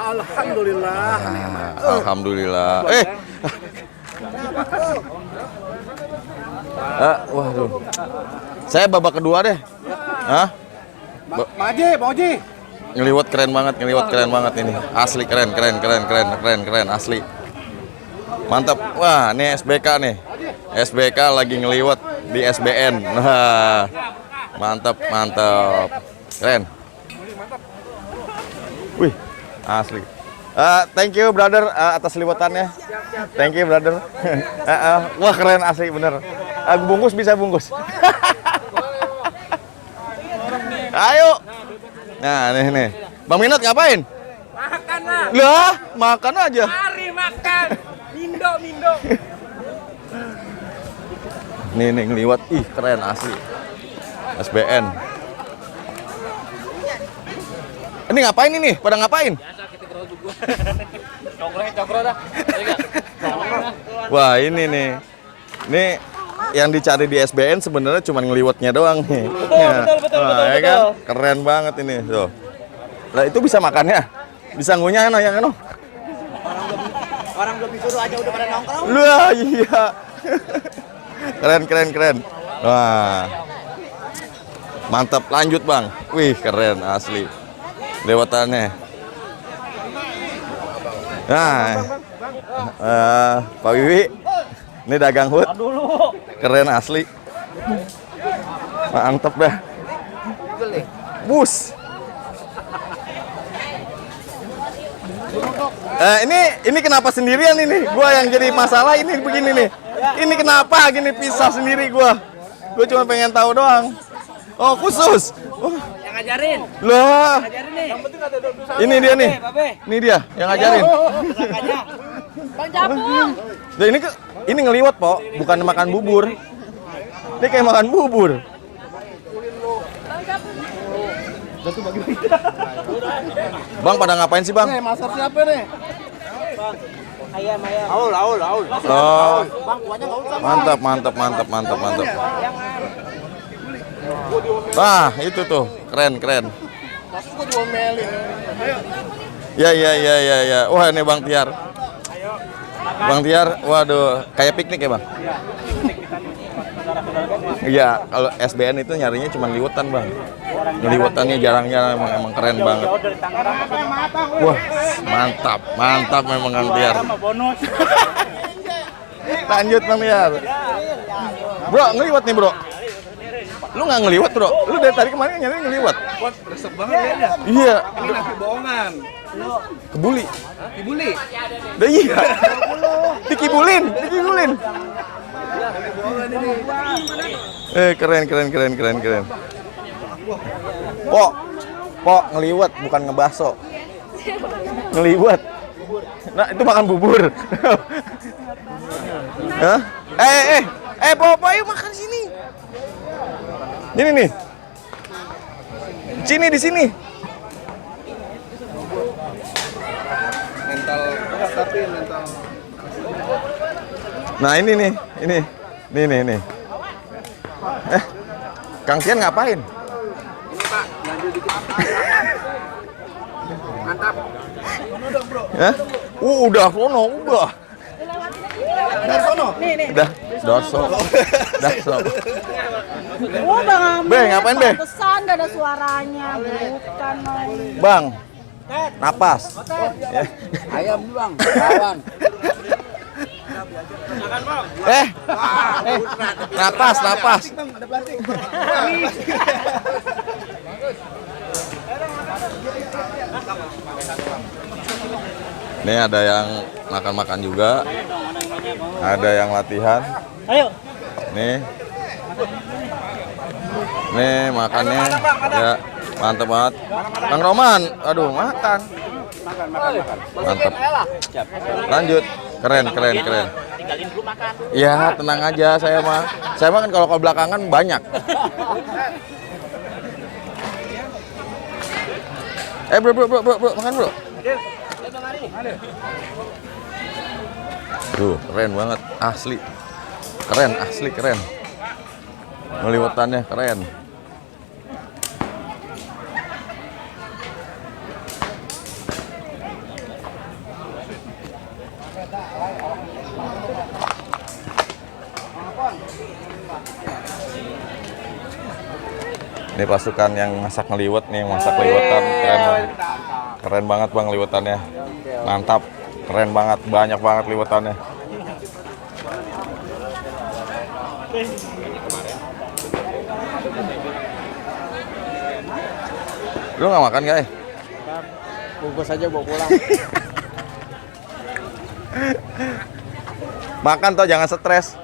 Alhamdulillah. Alhamdulillah. Waduh. Saya babak kedua deh. Hah? Bang Oji. Ngeliwat keren banget ini. Asli keren asli. Mantap. Wah, ini SBK nih. SBK lagi ngeliwat di SBN. Nah, mantap. Keren. Wih, asli. Thank you brother atas liwatannya. Thank you brother. Wah keren asli bener. Bungkus bisa bungkus. Ayo. Nah nih. Bang Minot ngapain? Makan lah. Lah, makan aja. Mari makan. Mindo. Nih ngeliwat. Ih keren asli. SBN. Ini ngapain ini? Pada ngapain? Cokro dah. Wah ini nih. Ini yang dicari di SBN sebenarnya cuma ngeliwatnya doang nih. Betul. Ya kan? Keren banget ini. Tuh. Lah itu bisa makannya? Bisa ngunyah yang anu? Orang belum disuruh aja udah pada nongkrong. Lah iya. Keren. Wah. Mantap, lanjut Bang. Wih, keren asli. Lewatannya. Nah. Pak Wiwi. Ini dagang hut. Keren asli. Mantap dah. Bus. Ini kenapa sendirian ini? Gua yang jadi masalah ini begini nih. Ini kenapa gini pisah sendiri gua? Gua cuma pengen tahu doang. Oh, khusus. Oh. Yang ngajarin. Lah. Ngajarin nih. Ini dia nih. Ini dia yang ngajarin. Bang Japung. Nah, ini ngeliwat, Po, bukan makan bubur. Ini kayak makan bubur. Bang, pada ngapain sih, Bang? Masak siapa nih? Ayam. Aul. Oh. Mantap. Nah, itu tuh, keren. Ya. Wah, ini Bang Tiar. Waduh, kayak piknik ya, Bang? Iya, kalau SBN itu nyarinya cuma liwetan, Bang. Liwetannya jarang-jarang, emang keren banget. Wah, mantap memang Bang Tiar. Lanjut Bang Tiar. Bro, ngeliwat nih, Bro. Lu nggak ngeliwat, Bro? Lu dari tadi kemarin nyari ngeliwat. Resep banget ya. Iya. Ini nasi bohongan. Kebuli. Kibuli. Dah iya. Dikibulin. Keren. Pok, ngeliwat bukan ngebaso. Ngeliwat. Nah, itu makan bubur. Hah? Pok, ayo makan sini. Ini nih. Di sini. Mental. Nah, ini nih. Nih. Kang Tian ngapain? Ini Pak, ganjil dikit. Mantap. Udah, Bro. Hah? Udah. Dari sono. Udah, doso. Oh, Bang Amir. Be, ngapain, Be? Pantesan gak ada suaranya. Bukan main. Bang, napas. Ayam Bang, kawan. Napas. Ada plastik. Nih ada yang makan-makan juga. Ada yang latihan. Ayo. Nih makannya ya Mantap banget. Kang Roman, aduh makan. Mantap. Lanjut. Keren. Iya, tenang aja saya mah. Saya mah kan kalau belakangan banyak. Bro, makan bro. Tuh, keren banget, asli. Keren. Ngeliwatannya keren. Ini pasukan yang masak ngeliwet nih, masak liwetan keren banget bang liwetannya, mantap, keren banget, banyak banget liwetannya. Lu nggak makan guys? Bungkus aja bawa pulang. Makan toh, jangan stres.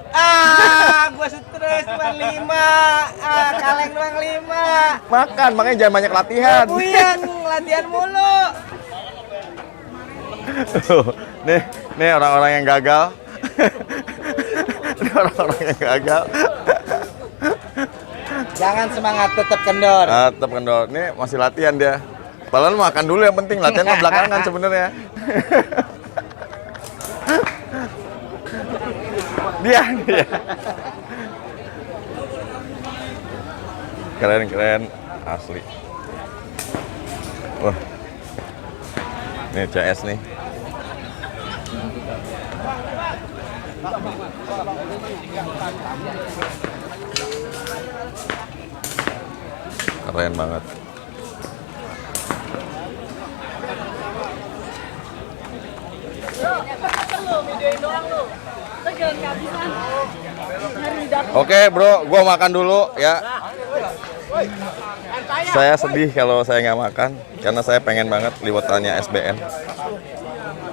Gua stres cuma 5. Kaleng doang 5. Makan, makanya jangan banyak latihan. Buyang, latihan mulu. Nih orang-orang yang gagal. Ini orang-orang yang gagal. Jangan semangat, tetap kendor. Tetap kendor. Nih masih latihan dia. Padahal makan dulu yang penting, latihan mah belakangan sebenarnya. Dia. Keren asli. Wah. Ini CS nih. Keren banget. Oke bro, gua makan dulu ya. Saya sedih kalau saya nggak makan karena saya pengen banget liwetannya SBN.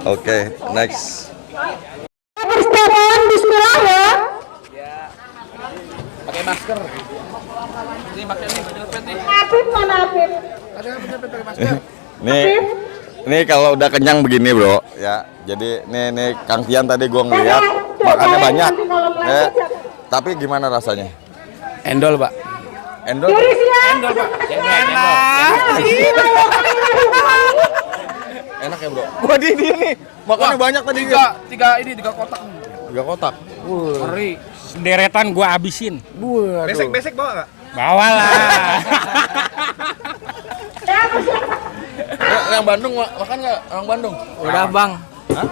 Oke, next. Bismillah ya. Pakai masker. Ini pakai nih, penyelpet nih. Apip mana Apip? Ada penyelpet pakai masker. Nih kalau udah kenyang begini bro, ya. Jadi nih Kang Tian tadi gua ngeliat makannya banyak. Tapi gimana rasanya? Endol, Pak. Endol? Endol, Pak. Enak ya bro? Wah dia nih, makannya banyak tadi. Tiga kotak. 3 kotak. Ngeri. Deretan gua habisin. Besek bawa nggak? Bawa lah. Yang Bandung makan nggak? Orang Bandung? Udah, Bang. Hah?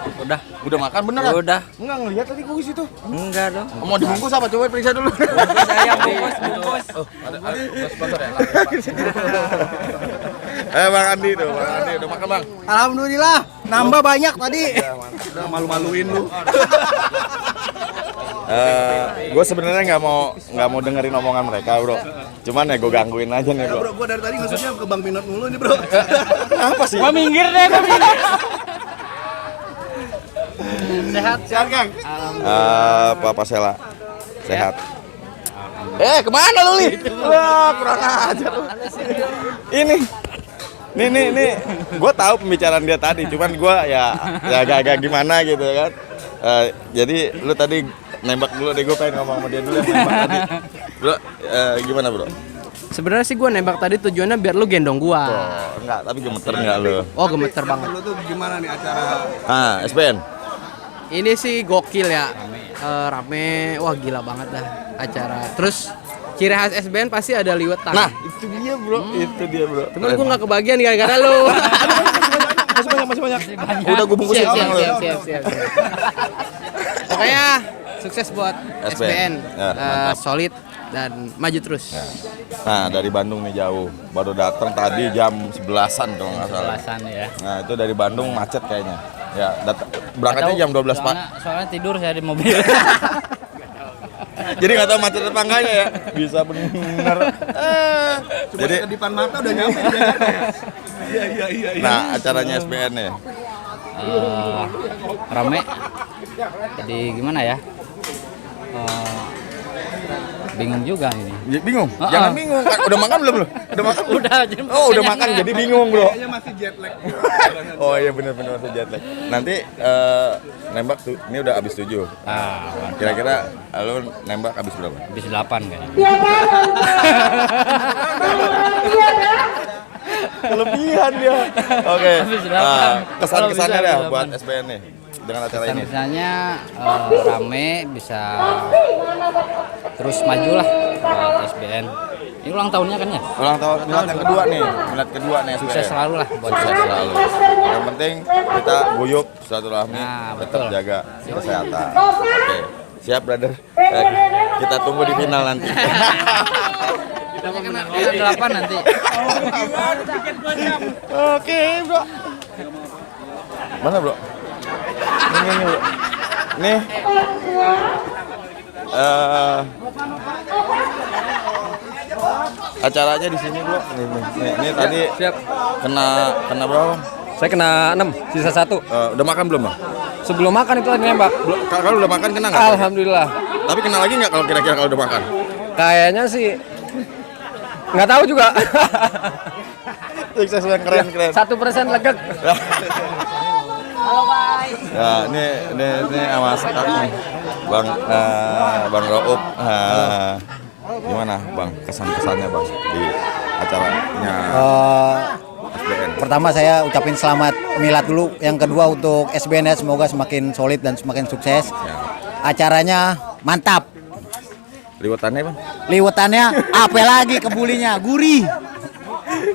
Udah makan beneran? Udah. Enggak ngelihat tadi gua di situ. Enggak dong. Mau dibungkus apa? Coba periksa dulu. Saya bungkus. Oh, ada sponsor ya? Bang Andi tuh, udah makan Bang. Alhamdulillah, nambah banyak tadi. Udah malu-maluin lu. Gue sebenarnya nggak mau dengerin omongan mereka bro. Cuman ya gue gangguin aja nih bro. Bro, gue dari tadi maksudnya ke Bang Pinot mulu nih bro. Apa sih? Gua minggir deh. Sehat Kang. Papa Sela sehat. Kemana lu Li? Wah kurang ajar lu. Ini. Nih. Gue tahu pembicaraan dia tadi, cuman gue ya agak gimana gitu kan. Jadi lu tadi nembak dulu deh, gue pengen ngomong sama dia dulu yang nembak tadi. Bro, gimana bro? Sebenarnya sih gua nembak tadi tujuannya biar lu gendong gua. Enggak, tapi gemeter enggak lu? Oh, gemeter banget. Lu tuh gimana nih acara? SBN. Ini sih gokil ya. Rame. Wah, gila banget dah acara. Terus ciri khas SBN pasti ada liwetan. Nah, itu dia bro. Cuman gua nggak kebagian gara-gara lu. Masih banyak. Udah gue bungkusin. Siap. Pokoknya sukses buat SBN. Ya, solid dan maju terus. Ya. Nah, dari Bandung nih jauh. Baru datang tadi jam 11-an kalau nggak salah. 11-an ya. Nah, itu dari Bandung macet kayaknya. Ya, berangkatnya jam 12 Pak. Soalnya tidur saya di mobil. Jadi nggak tahu macet apa enggaknya ya. Bisa bener. Jadi kedipan mata udah nyampe. Iya. Nah, acaranya SBN nih. Rame. Jadi gimana ya? Bingung juga ini. Ya, bingung? Jangan bingung. Kan udah makan belum lu? Udah makan? Oh, udah makan jadi bingung, Bro. Kayaknya masih jet lag. Oh iya benar-benar masih jet lag. Nanti nembak tuh ini udah habis 7. Kira-kira lu nembak habis berapa? Habis 8 kayaknya. Kelebihan dia. Oke. Habis 8. Kesan-kesannya Kalau dah bisa, buat habis SBN nih dengan acara ini. Kesan-kesannya rame, bisa terus maju lah buat SBN. Ini ulang tahunnya kan ya? Ulang tahun milad yang kedua nih, milad kedua nih SBN. Sukses selalu lah buat Sukses selalu. Yang penting kita guyup silaturahmi, Nah, tetap betul. jaga kesehatan. Oke. Siap, brother. Kita tunggu di final nanti. Kita kena 8 nanti. Oke, Bro. Mana, Bro? Ini, Bro. Nih. Acaranya di sini, Bro. Ini tadi Siap. kena berapa? Saya kena 6, sisa 1. Udah makan belum, Bang? Sebelum makan itu lagi nembak. Kalau udah makan kena nggak? Alhamdulillah. Tapi kena lagi nggak kalau kira-kira kalau udah makan? Kayaknya sih nggak tahu juga. Sukses Bang, keren. 1% legek. Ya, ini sama sekarang nih. Bang Roop. Gimana, Bang? Kesan-kesannya, Bang, di acaranya SBN? Pertama saya ucapin selamat milad dulu. Yang kedua untuk SBN ya, semoga semakin solid dan semakin sukses. Acaranya mantap. Liwetannya, Bang? Liwetannya apa lagi kebulinya? Gurih.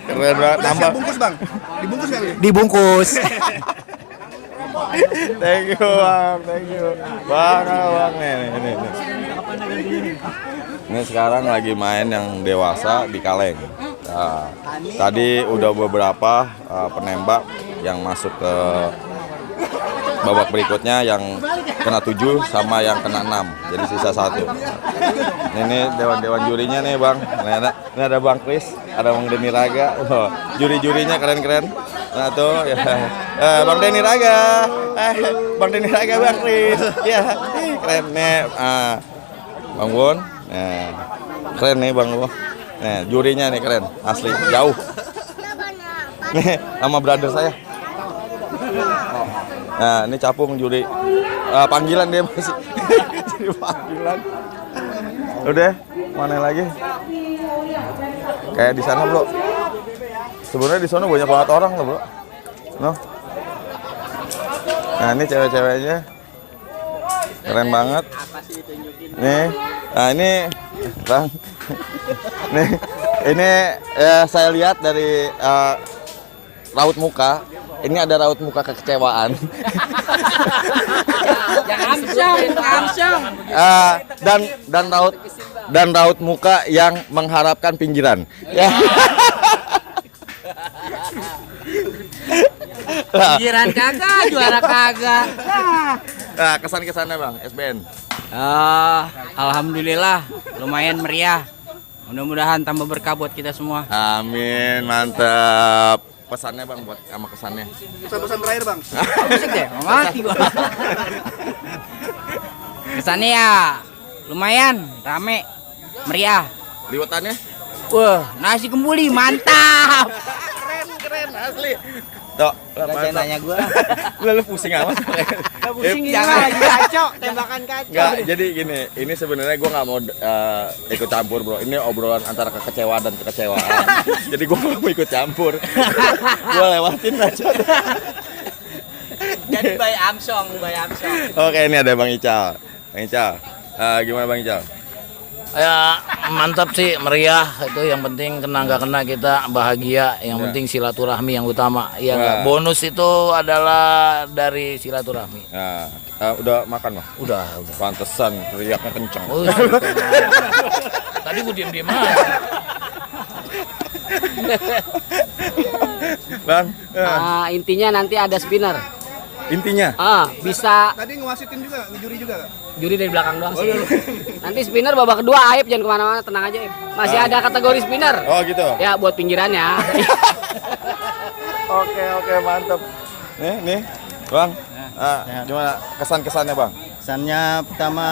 Keren banget. Nambah. Bungkus, Bang. Dibungkus kali. Dibungkus. Thank you, Bang. Thank you. Bang. Nih. Ini sekarang lagi main yang dewasa di kaleng. Nah, tadi udah beberapa penembak yang masuk ke babak berikutnya yang kena 7 sama yang kena 6. Jadi sisa 1. Ini dewan jurinya nih, Bang. Ini ada Bang Kris, ada Bang Denny Raga. Oh, juri-jurinya keren-keren. Nah tuh ya. Bang Denny Raga. Bang Denny Raga, Bang Kris. Ya, keren nih. Bang Won. Nah, keren nih Bang Won. Nah, jurinya nih keren, asli, jauh. Nih, sama brother saya. Nah, ini capung juri. Panggilan dia masih. Jadi panggilan. Udah, mana lagi? Kayak di sana, Bro. Sebenarnya di sana banyak banget orang loh, Bro. No. Nah, ini cewek-ceweknya. Keren banget. Nih. Nah, ini Bang. Nih, ini saya lihat dari raut muka. Ini ada raut muka kekecewaan. Dan raut muka yang mengharapkan pinggiran. Ya. Pinggiran kagak, juara kagak. Nah, kesan-kesannya Bang, SBN. Alhamdulillah, lumayan meriah. Mudah-mudahan tambah berkah buat kita semua. Amin, mantap. Pesannya Bang buat sama kesannya. Pesan-pesan terakhir, Bang. Musik deh, mati gua. Kesannya ya lumayan, rame, meriah. Liwetannya? Wah, nasi kembuli mantap. Keren asli. Tok, Nanya gua. Lu pusing amat. Pusing jangan lagi kacau, tembakan kacau. Enggak, jadi gini, ini sebenarnya gue nggak mau ikut campur, Bro. Ini obrolan antara kekecewaan dan kekecewaan. Jadi gue nggak mau ikut campur. Gue lewatin aja. Jadi Bay Amsong. Oke, ini ada Bang Ical. Bang Ical, gimana Bang Ical? Ya mantap sih, meriah. Itu yang penting, kena nggak kena kita bahagia. Yang penting silaturahmi yang utama. Ya nggak? Bonus itu adalah dari silaturahmi. Nah, udah makan Bang? Udah. Pantesan teriaknya kenceng. Oh, tadi gue diem-diem aja. Bang, Intinya nanti ada spinner. intinya? Bisa Tadi ngewasitin juga, ngejuri juga nggak? juri dari belakang doang sih. Nanti spinner babak kedua, Aib jangan kemana-mana, tenang aja Aib. Masih ada kategori spinner. Oh gitu? Ya buat pinggirannya. Oke, mantap. Nih, Bang. Gimana kesan-kesannya Bang? Kesannya pertama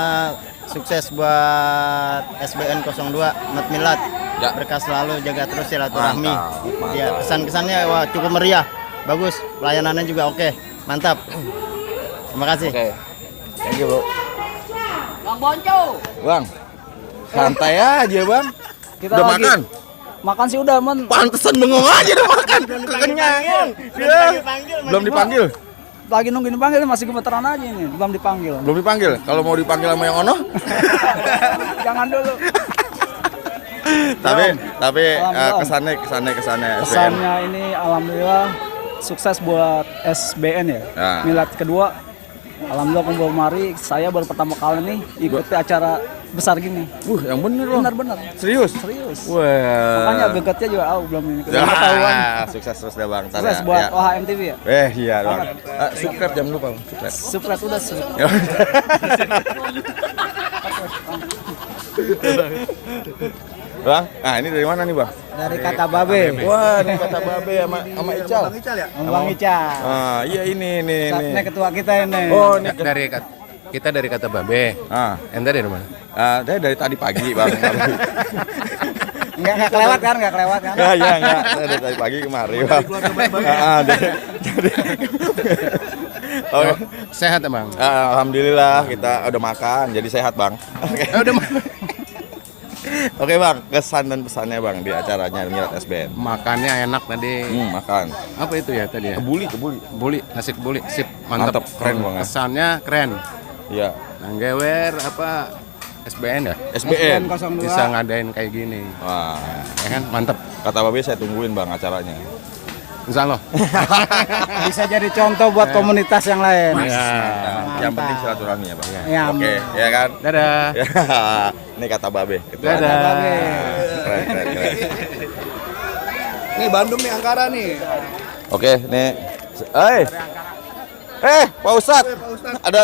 sukses buat SBN 02 Mat Milad. Ya. Berkah selalu, jaga terus silaturahmi. Mantap. Ya, kesan-kesannya wah cukup meriah. Bagus, pelayanannya juga oke. Mantap. Terima kasih. Oke. Thank you, Bro. Bang Bonco. Bang. Santai aja, Bang. Kita Udah lagi- makan? Makan sih udah, men. Pantesan bengong aja udah makan. Kekenyangan. Dia belum dipanggil. Lagi nungguin dipanggil, masih gemeteran aja ini. Belum dipanggil. Belum dipanggil. Kalau mau dipanggil sama yang ono, Jangan dulu. tapi Alhamdulillah. kesannya SBN. Pesannya ini alhamdulillah sukses buat SBN ya. Nah. Milad kedua. Alhamdulillah kumpul mari, saya baru pertama kali nih ikuti acara besar gini. Yang bener loh. Benar-benar. Serius? Serius. Wah. Makanya gegetnya juga belum ini. Ketahuan. Sukses terus deh Bang. Ntar Sukses ya. buat Ya. OHM TV ya. Iya Bang. Subscribe jangan lupa Bang. Subscribe. Sukses udah. Bang, nah ini dari mana nih Bang? Dari kata Babe. Wah, ini kata Babe sama Ical. Bang Ica. Ah, iya ini. Ini ketua kita ini. Oh, ini Kita dari kata Babe. Ente dari mana? Saya dari tadi pagi Bang. Enggak kelewat kan? Iya, enggak. Saya dari tadi pagi kemari Bang. Jadi Sehat Bang. Alhamdulillah kita udah makan, jadi sehat Bang. Oke Bang, kesan dan pesannya Bang di acaranya Milad SBN. Makannya enak tadi. Makan. Apa itu ya tadi ya? Kebuli. Nasi kebuli. Sip, mantap. Keren banget. Kesannya keren. Iya. Nanggewer apa SBN ya? SBN. Bisa ngadain kayak gini. Wah, Ya kan? Mantap. kata Babe saya tungguin Bang acaranya. Insya Allah. Bisa jadi contoh buat komunitas yang lain. Yang penting silaturahmi ya Bang. Ya, Oke, ya kan? Dadah. Ya, ini kata Babe. Ketua. Dadah. Keren. Nih Bandung nih Angkara nih. Oke, nih. Pak Ustadz.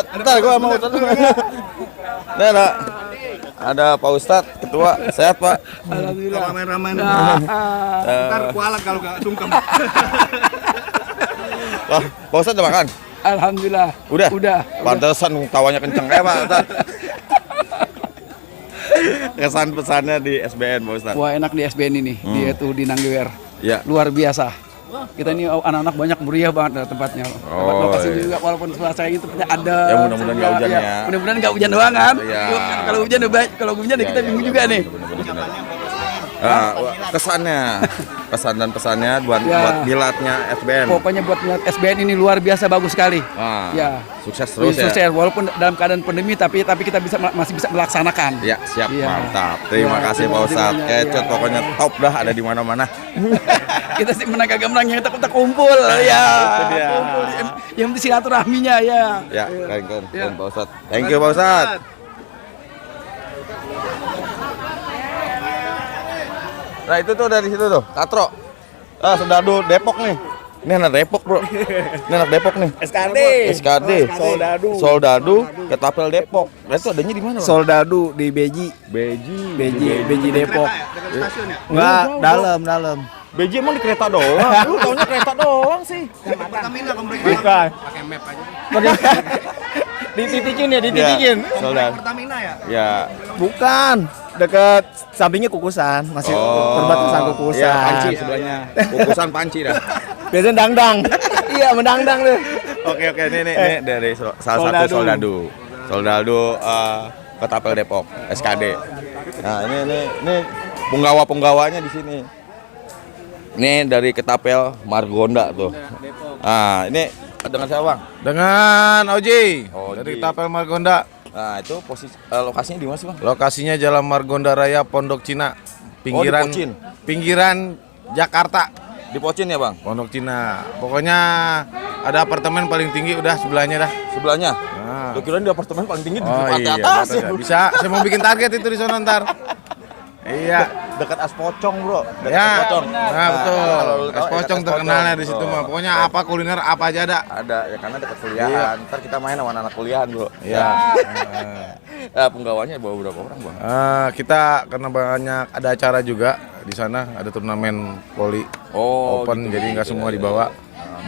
Bentar gua mau Nah, ada Pak Ustadz, ketua. Sehat, Pak? Alhamdulillah. Ramen-ramen. Ntar kualat kalau gak sungkem. Pak Ustadz udah makan? Alhamdulillah. Udah. Pantesan tawanya kenceng Pak Ustadz. Kesan pesannya di SBN, Pak Ustadz. Wah, enak di SBN ini. Dia tuh di Nanggewer. Ya. Luar biasa. Kita ini anak-anak banyak meriah banget tempatnya. Tempat lokasi juga walaupun cuaca itu ada. Ya, mudah-mudahan nggak hujan ya. Mudah-mudahan nggak hujan doang kan. Iya. Kalau hujan baik, kalau hujan kita bingung juga nih. Kesannya, pesan dan pesannya buat miladnya SBN. Pokoknya buat Milad SBN ini luar biasa bagus sekali. Ya. Sukses terus ya. Sukses walaupun dalam keadaan pandemi tapi kita masih bisa melaksanakan. Ya, siap, Iya. Mantap. Terima kasih Pak Ustadz. Kecot pokoknya top dah, ada di mana-mana. Kita sih menang kagak menang yang kita kumpul ya. Itu dia. Kumpul. Yang penting silaturahminya ya. Ya, keren Pak Ustadz. Thank you Pak Ustadz. Nah itu tuh dari situ tuh, Katro. Serdadu Depok nih. Ini anak Depok bro. Ini anak Depok nih. SKD. Soldadu. Ketapel Depok. Nah, itu adanya di mana? Bang? Soldadu di Beji. Beji Depok. Enggak, dalam. Beji emang di kereta doang. Lu taunya kereta doang sih. Bukan. Pakai map aja. Dititikin. Soldadu. Pertamina ya? Ya. Bukan. Dekat sampingnya Kukusan, masih perbatasan Kukusan. Iya, Panci sebelahnya. Kukusan Panci dah. Biasanya dangdang. Iya, mendangdang tuh. Oke, ini dari salah satu Soldadu Ketapel Depok, SKD. Nah, ini penggawa-penggawanya di sini. Ini dari Ketapel Margonda tuh. Nah, ini dengan siapa, Bang? Dengan Oji. Oji. Dari Ketapel Margonda. Nah, itu lokasinya di mana sih, Bang? Lokasinya Jalan Margonda Raya Pondok Cina. Pinggiran di Pocin. Pinggiran Jakarta. Di Pocin ya, Bang? Pondok Cina. Pokoknya ada apartemen paling tinggi udah sebelahnya dah. Sebelahnya. Nah. Lu kirain di apartemen paling tinggi di Oh lantai iya, atas. betul, bisa. Saya mau bikin target itu di sana ntar. Iya. Dekat Es Pocong, Bro. Dekat Ya. Es Pocong. Nah, betul. kalau lu tahu, Es Pocong Es terkenalnya di situ Bro. mah. Pokoknya apa kuliner apa aja ada. Ada ya karena dekat kuliahan. Iya. Ntar kita main sama anak kuliahan, Bro. Iya. Ya, penggawanya bawa berapa orang, Bang? Kita karena banyak ada acara juga di sana, ada turnamen voli open, gitu. jadi nggak semua dibawa.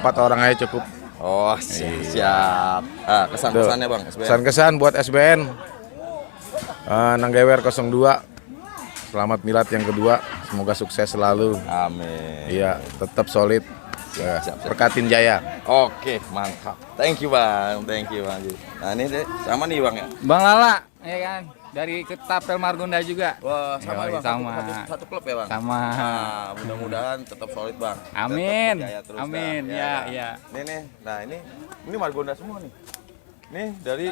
4 orang aja cukup. Oh, siap. Kesan-kesannya, Bang, SBN. Kesan-kesan buat SBN. Nanggewer 02. Selamat milad yang kedua. Semoga sukses selalu. Amin. Iya, tetap solid. Ya, berkatin jaya. Oke, mantap. Thank you Bang, thank you Bang. Nah ini deh, sama nih Bang ya. Bang Lala, ya kan? Dari Ketapel Margonda juga. Wah, sama Yoi, Bang. sama. Satu klub ya Bang. Sama. Nah, mudah-mudahan tetap solid Bang. Amin. Tetap berjaya terus, Amin. Bang. Ya, ya. Nih, nah ini Margonda semua nih. Nih dari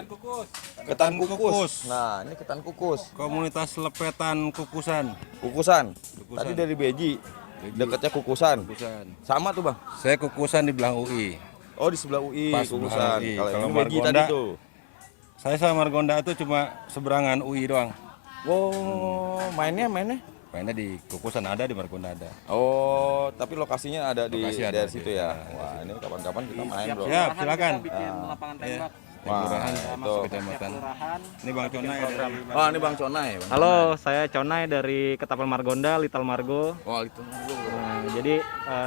Ketan Kukus. Nah, ini Ketan Kukus. Komunitas Lepetan Kukusan. Kukusan. Tadi dari Beji. Dekatnya Kukusan. Sama tuh Bang. Saya Kukusan di belakang UI. Oh di sebelah UI. Pas Kukusan. UI. Kalau Kalau ini Beji tadi tuh. Saya sama Margonda itu cuma seberangan UI doang. Oh, mainnya? Mainnya di Kukusan ada, di Margonda ada. Oh, tapi lokasinya ada di Lokasi ada daerah di- situ ya. Wah, ini kapan-kapan kita main, Bro. Siap, silakan. Lapangan tembak. Wah, Kelurahan, itu. kecamatan. Ini Bang Conai dari Oh, ini Bang Conai. Bang Halo, saya Conai dari Ketapel Margonda, Little Margo. Oh, itu. Jadi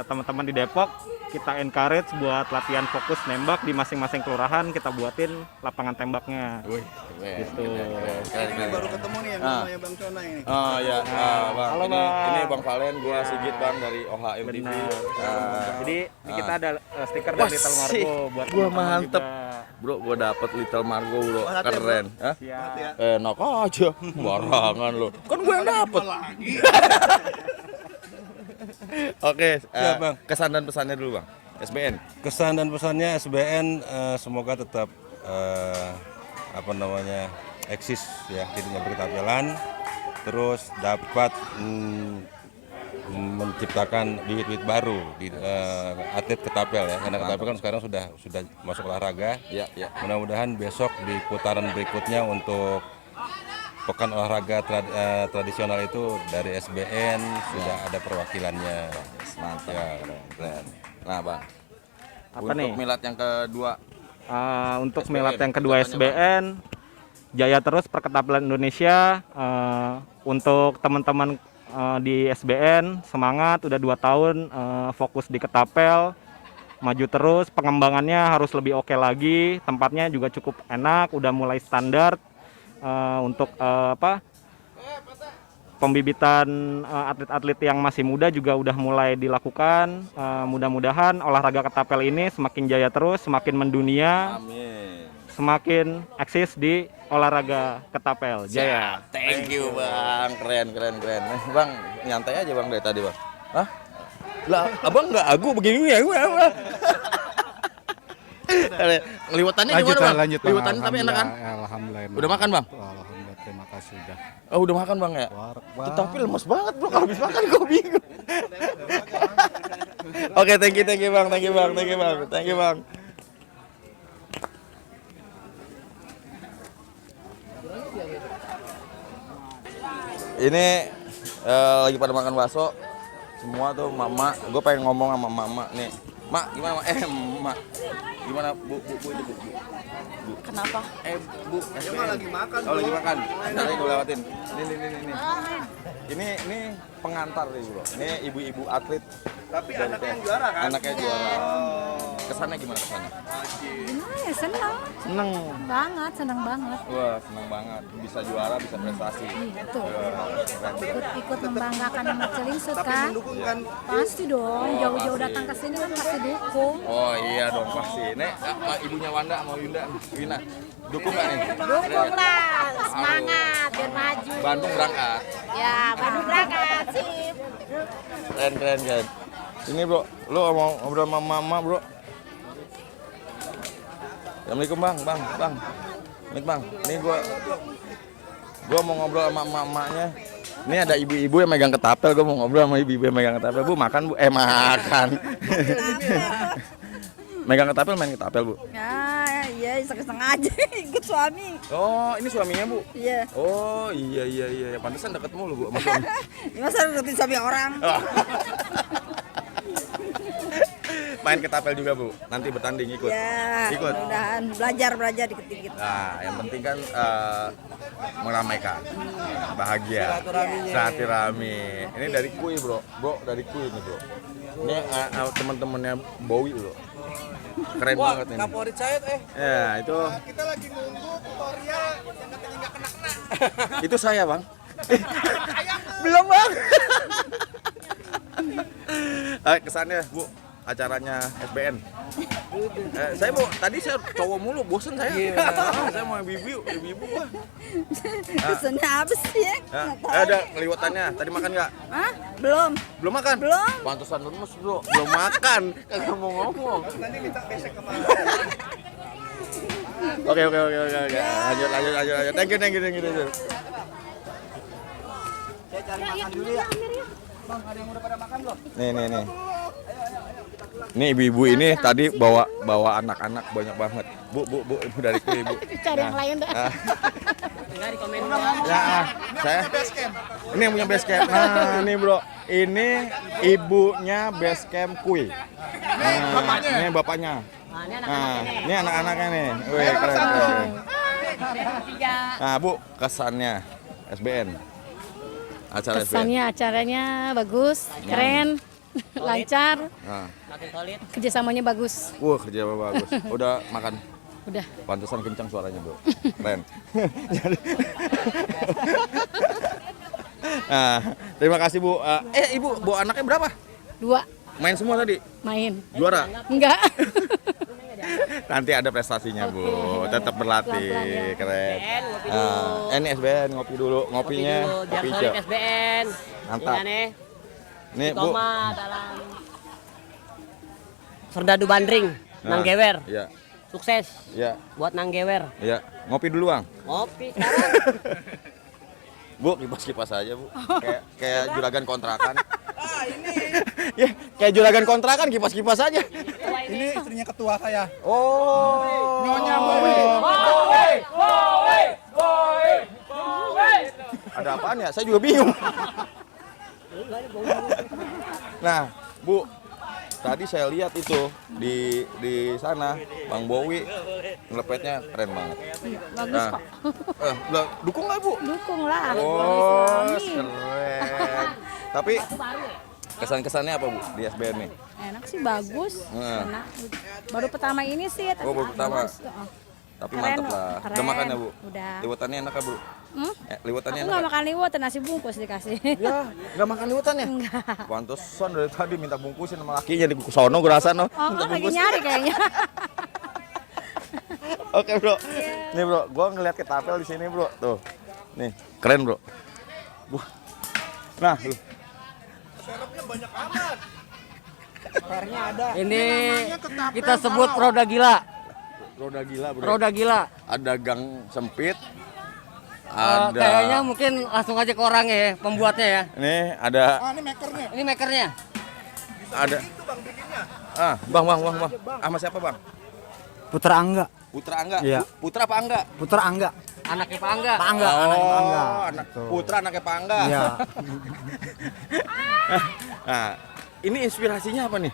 teman-teman di Depok kita encourage buat latihan fokus nembak di masing-masing kelurahan, kita buatin lapangan tembaknya. Wih, gitu. Keren. Baru ketemu nih yang namanya Bang Conai ini. Oh ya, Bang. Halo, ini, Bang. ini Bang Valen, gua Sigit Bang dari OHM TV. Jadi ini kita ada stiker dari Little Margo buat gua teman-teman mantep. juga. Bro, gua dapet Little Margo, Bro. Keren. Hah? Siap. Enak aja. Barangan lo. Kan gua yang dapet. Oke, Siap, Bang. kesan dan pesannya dulu Bang. SBN. kesan dan pesannya SBN semoga tetap eksis ya di dunia perketapelan, terus dapat menciptakan bibit-bibit baru di atlet ketapel ya, karena ketapel kan sekarang sudah masuk olahraga. Ya. Mudah-mudahan besok di putaran berikutnya untuk pekan olahraga tradisional itu dari SBN sudah ada perwakilannya. Mantap. Ya. Keren. Nah, Bang. Apa untuk nih? milad yang kedua. Untuk SBN, milad yang kedua kedepannya, SBN, jaya terus perketapelan Indonesia. Untuk teman-teman di SBN, semangat, udah 2 tahun fokus di ketapel, maju terus, pengembangannya harus lebih oke lagi, tempatnya juga cukup enak, udah mulai standar. Untuk pembibitan atlet-atlet yang masih muda juga udah mulai dilakukan. Mudah-mudahan olahraga ketapel ini semakin jaya terus, semakin mendunia. Amin. Semakin eksis di olahraga ketapel. Jaya. Thank you Bang. Keren. Bang, nyantai aja Bang dari tadi Bang. Hah? Lah, Abang nggak agu begini ya? Ngeliwatannya gimana Bang? Ngeliwatannya tapi enak kan? Alhamdulillah. Udah makan Bang? Alhamdulillah, terima kasih udah. Oh udah makan Bang ya? Tapi lemes banget Bro, kalau habis makan gue bingung. Oke, thank you Bang. Ini lagi pada makan bakso. Semua tuh mama, gue pengen ngomong sama mama nih. Mak, gimana Mak? Mak. Gimana Bu? Kenapa? Bu, dia mah lagi makan. Oh, lagi makan. Bentar gue lewatin. Ini. Ini pengantar nih, Bro. Ini ibu-ibu atlet. Tapi anaknya yang juara kan? Anaknya juara. Kesannya gimana kesannya? Gimana ya, senang. Seneng. Senang banget. Wah, seneng banget. Bisa juara, bisa prestasi. Betul. Keren. Ikut membanggakan nama Celingsut kan? mendukung kan? Pasti dong, Oh, jauh-jauh pasti. datang ke sini kan pasti dukung. Oh iya dong pasti. Nek, ibunya Wanda mau Yunda, Wina, dukung nggak nih? Dukung lah, semangat biar maju. Bandung berangkat. Ya, Bandung berangkat, sip. Keren. Ini Bro, lu mau ngobrol sama mama Bro. Assalamualaikum Bang. Amit Bang. Ini gua mau ngobrol sama emak-emaknya. Ini ada ibu-ibu yang megang ketapel, gua mau ngobrol sama ibu-ibu yang megang ketapel. Bu, makan Bu. Makan. Megang ketapel, main ketapel Bu. Ya, iya iseng-iseng aja ikut suami. Oh, ini suaminya Bu? Iya. Oh, iya. Pantesan deket mulu Bu sama suami. Masa deketin suami orang? Main ketapel juga Bu, nanti bertanding ikut. Ya, Ikut. mudah-mudahan belajar dikit-dikit. Nah, yang penting kan meramaikan, bahagia, silaturahmi. Ini dari Kui Bro, dari Kui nih Bro. Ini teman-temannya Bowie Bro. Keren banget ini. Favorit saya Ya, itu. Kita lagi nunggu tutorial yang katanya nggak kena-kena. Itu saya, Bang. Belum, Bang. Kesannya, Bu, acaranya SBN. Saya mau tadi saya cowok mulu, bosen saya. Saya mau ibu-ibu gua. Kesannya apa sih ya? Ada ngeliwatannya. Tadi makan nggak? Hah? Belum. Belum makan? Belum. Pantesan lemes, Bro. Belum makan. Kagak mau ngomong. Nanti minta besek ke Oke. Lanjut. Thank you. Saya cari makan dulu ya. Bang, ada yang udah pada makan belum? Nih. Nih ibu-ibu ini tadi bawa anak-anak banyak banget. Bu, ibu dari ibu. Cari yang lain dah. Saya. Ini yang punya base camp. Nah, nih bro, ini ibunya base camp Kui. Nah, ini bapaknya. Nah, ini anak-anaknya nih. Wih, keren. Nah, Bu, kesannya SBN. Acara Kesannya acaranya bagus, keren, lancar, kerjasamanya bagus. Wah, kerja bagus. Udah makan? Udah. Pantesan kencang suaranya, Bro. Keren. Nah, terima kasih, Bu. Ibu, bawa anaknya berapa? 2. Main semua tadi? Main. Juara? Enggak. Nanti ada prestasinya, Bu. Tetap berlatih. Keren. Ini SBN, ngopi dulu. Ngopinya kopi hijau. SBN. Mantap. Nih, Bu. Dalam Serdadu Bandring, Nanggewer. Iya. Sukses. Iya. Buat Nanggewer. Iya. Ngopi dulu, Bang. Ngopi sekarang. Bu, kipas aja, Bu. Kayak juragan kontrakan. Ya, kayak juragan kontrakan, kipas aja. Ini istrinya ketua saya. Oh. Nyonya Bowie. Ada apaan ya? Saya juga bingung. Nah, Bu, tadi saya lihat itu di sana Bang Bowie ngelepetnya keren banget. Bagus kok. Dukung nggak, Bu? Dukung lah. Oh, keren. Tapi kesan-kesannya apa, Bu, di SBN nih? Enak sih, bagus. Enak. Baru pertama ini sih. Tapi Baru pertama. bagus. Tapi Keren, mantep lah. keren. Udah makan ya, Bu? Udah. Liwetannya enak ya, Bu? Liwetannya Aku enak nggak ya? makan liwet, nasi bungkus dikasih. Ya, nggak makan liwetannya? Enggak. Pantesan dari tadi minta bungkusin sama lakinya di sono gue rasa no. Oh, lagi nyari kayaknya. Oke, Bro. Nih, Bro, gua ngeliat ketapel di sini, Bro. Tuh. Nih, keren, Bro. Nah, Serepnya banyak amat. Ini kita sebut roda gila. Roda gila, Bro. Roda gila. Ada gang sempit. Ada. Kayaknya mungkin langsung aja ke orangnya ya, pembuatnya ya. Nih, ada. Ini makernya. Ini makernya. Ada. Itu Bang bikinnya. Bang. Sama siapa, Bang? Putra Angga. Putra Angga. Iya. Putra apa Angga? Putra Angga. Anaknya Pak Angga. Pak Angga, anaknya Pak Angga. Anak Putra anaknya Pak Angga. Iya. Nah, ini inspirasinya apa nih?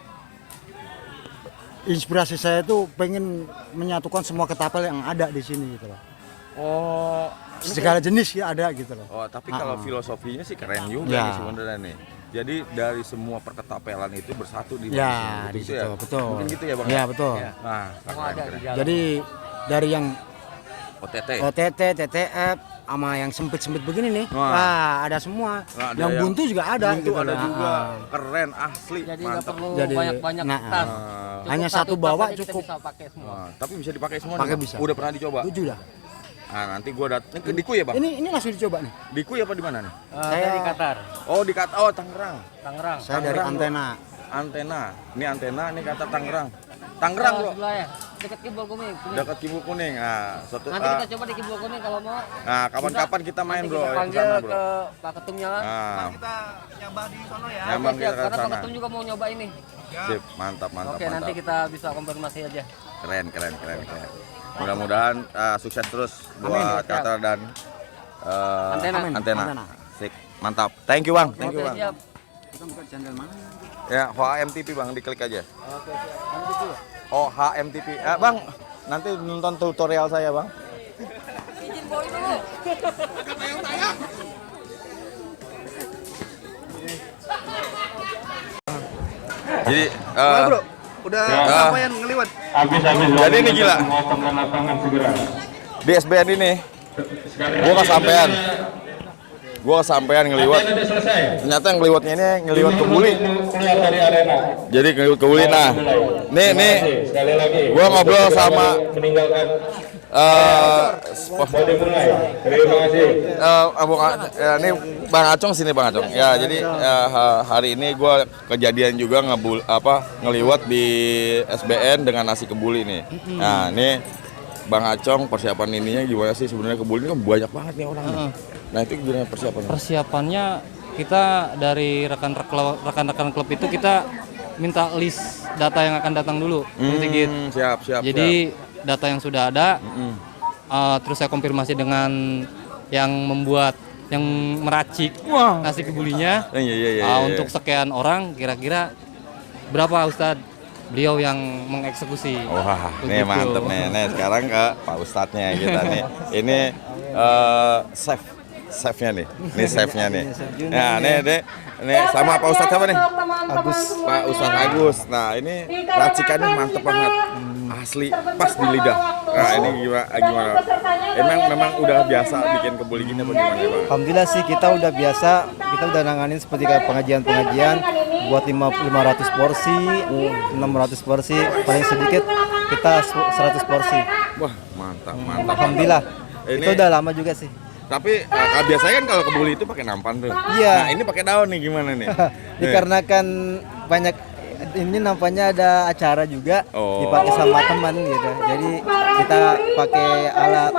Inspirasi saya tuh pengen menyatukan semua ketapel yang ada di sini gitu loh. Oh, segala jenis ya ada gitu loh. Oh, tapi kalau filosofinya sih keren juga Ya. nih sebenarnya nih. Jadi dari semua perketapelan itu bersatu di Ya, Indonesia, di gitu situ, ya? betul. Mungkin gitu ya, Bang? Ya, betul. Nah, keren. Jadi dari yang OTT, TTF sama yang sempit-sempit begini nih. Wah. Wah, ada semua. Nah, ada yang buntu juga ada buntu gitu ada loh. juga. Keren, asli, Jadi nggak mantap. perlu Jadi, banyak-banyak nah, tas. hanya Cukup satu tas bawa aja kita cukup. bisa pakai semua. Wah, tapi bisa dipakai semua Pakai nih, Bang? bisa. Udah pernah dicoba? Tujuh dah. Nah, nanti gua datang ke Dikui ya, Bang? Ini langsung dicoba nih. Dikui apa di mana nih? Saya di Qatar. Oh, di Qatar. Oh, Tangerang. Tangerang. Saya dari Tangerang, antena. Antena. Ini antena, ini kata Tangerang. Tangerang, Bro. Sebelah ya, dekat Kibul Kuning. Dekat Kibul Kuning. Nah, Nanti kita coba di Kibul Kuning kalau mau. Nah, kapan-kapan kita main, Nanti Bro. kita Ya, panggil kesana, Bro. ke Pak Ketumnya kan. Nah, Kita nyambah di sono ya. nyambang kita ke Karena Pak sana. Ketum juga mau nyoba ini. Sip, mantap. Oke, nanti kita bisa konfirmasi aja. Keren. Mudah-mudahan sukses terus buat Qatar dan antena. Sip, mantap. Thank you, Bang. Thank you, Oke, Bang. siap. Kita buka channel mana? Ya, HMTV, Bang, diklik aja. Oke, siap. Oh, HMTV. Bang, nanti nonton tutorial saya, Bang. Izin boy dulu. Jadi, Bro. Udah apa yang ngeliwat? Jadi ini gila. Di SBN ini, gua kesampean ngeliwat. Ternyata yang ngeliwatnya ini ngeliwat kebuli. Jadi ngeliwat kebuli. Nah, nih, gua ngobrol sama ini Bang Acong sini Bang Acong. Ya, jadi hari ini gua kejadian juga ngeliwat di SBN dengan nasi kebuli nih. Nah, ini Bang Acong persiapan ininya gimana sih sebenarnya kebuli ini kan banyak banget nih orang. Nah, itu gimana persiapannya? Persiapannya kita dari rekan-rekan klub itu kita minta list data yang akan datang dulu. Siap. Jadi data yang sudah ada, terus saya konfirmasi dengan yang meracik nasi kebulinya. Untuk sekian orang kira-kira berapa Ustadz? Beliau yang mengeksekusi. Wah, nih mantep nih. Nih sekarang ke Pak Ustadznya kita nih. Ini chef-nya nih. Ini chef-nya nih. Nah, nih sama Pak Ustadz siapa nih? Pak Ustadz Agus. Nah, ini racikannya mantep banget. Asli pas di lidah. Nah, ini gimana? Memang udah biasa bikin kebuli gini apa gimana, Pak? Alhamdulillah sih kita udah biasa. Kita udah nanganin seperti kayak pengajian buat 500 porsi, 600 porsi, paling sedikit kita 100 porsi. Wah, mantap. Alhamdulillah. Itu udah lama juga sih. Tapi biasanya kan kalau kebuli itu pakai nampan tuh. Iya. Nah, ini pakai daun nih gimana nih? Dikarenakan banyak ini nampaknya ada acara juga dipakai sama teman gitu. Jadi kita pakai alat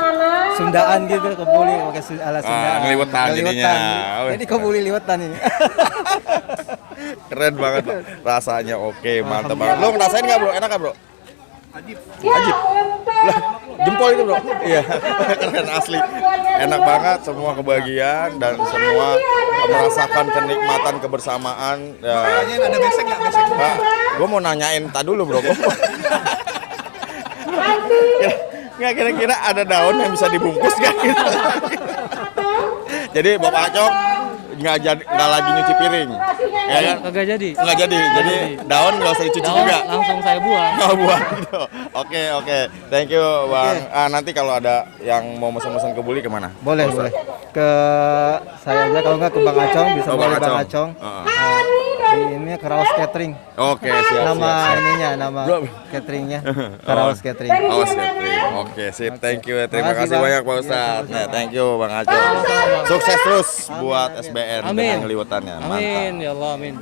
Sundaan gitu kebuli, pakai alat Sundaan. Ngeliwetan jadinya. Jadi kebuli liwetan ini. Keren banget, rasanya oke, mantap banget. Lo ngerasain nggak bro? Enak nggak bro? Ajib. Lah, jempol itu bro. Iya, keren asli. Enak banget, semua kebahagiaan dan semua merasakan kenikmatan kebersamaan. Ada besek nggak besek? Gue mau nanyain dulu bro. Nggak kira-kira ada daun yang bisa dibungkus nggak gitu? Jadi Bapak Acong nggak lagi nyuci piring, ya kan? Kagak jadi. Nggak jadi. Jadi daun nggak usah dicuci juga. Langsung saya buang. Nggak buang gitu. Oke. Thank you Bang. Nanti kalau ada yang mau mesen-mesen kebuli kemana? Boleh. Ke saya aja, kalau nggak ke Bang Acong bisa boleh Bang Acong. Ini Karawas Catering. Oke, siap. Nama cateringnya Karawas Catering. Karawas Catering. Oke, sip. Thank you. Terima kasih banyak Pak Ustadz. Nah, thank you Bang Acong. Sukses terus buat SBN dengan ngeliwetannya. Mantap. Amin ya Allah, amin.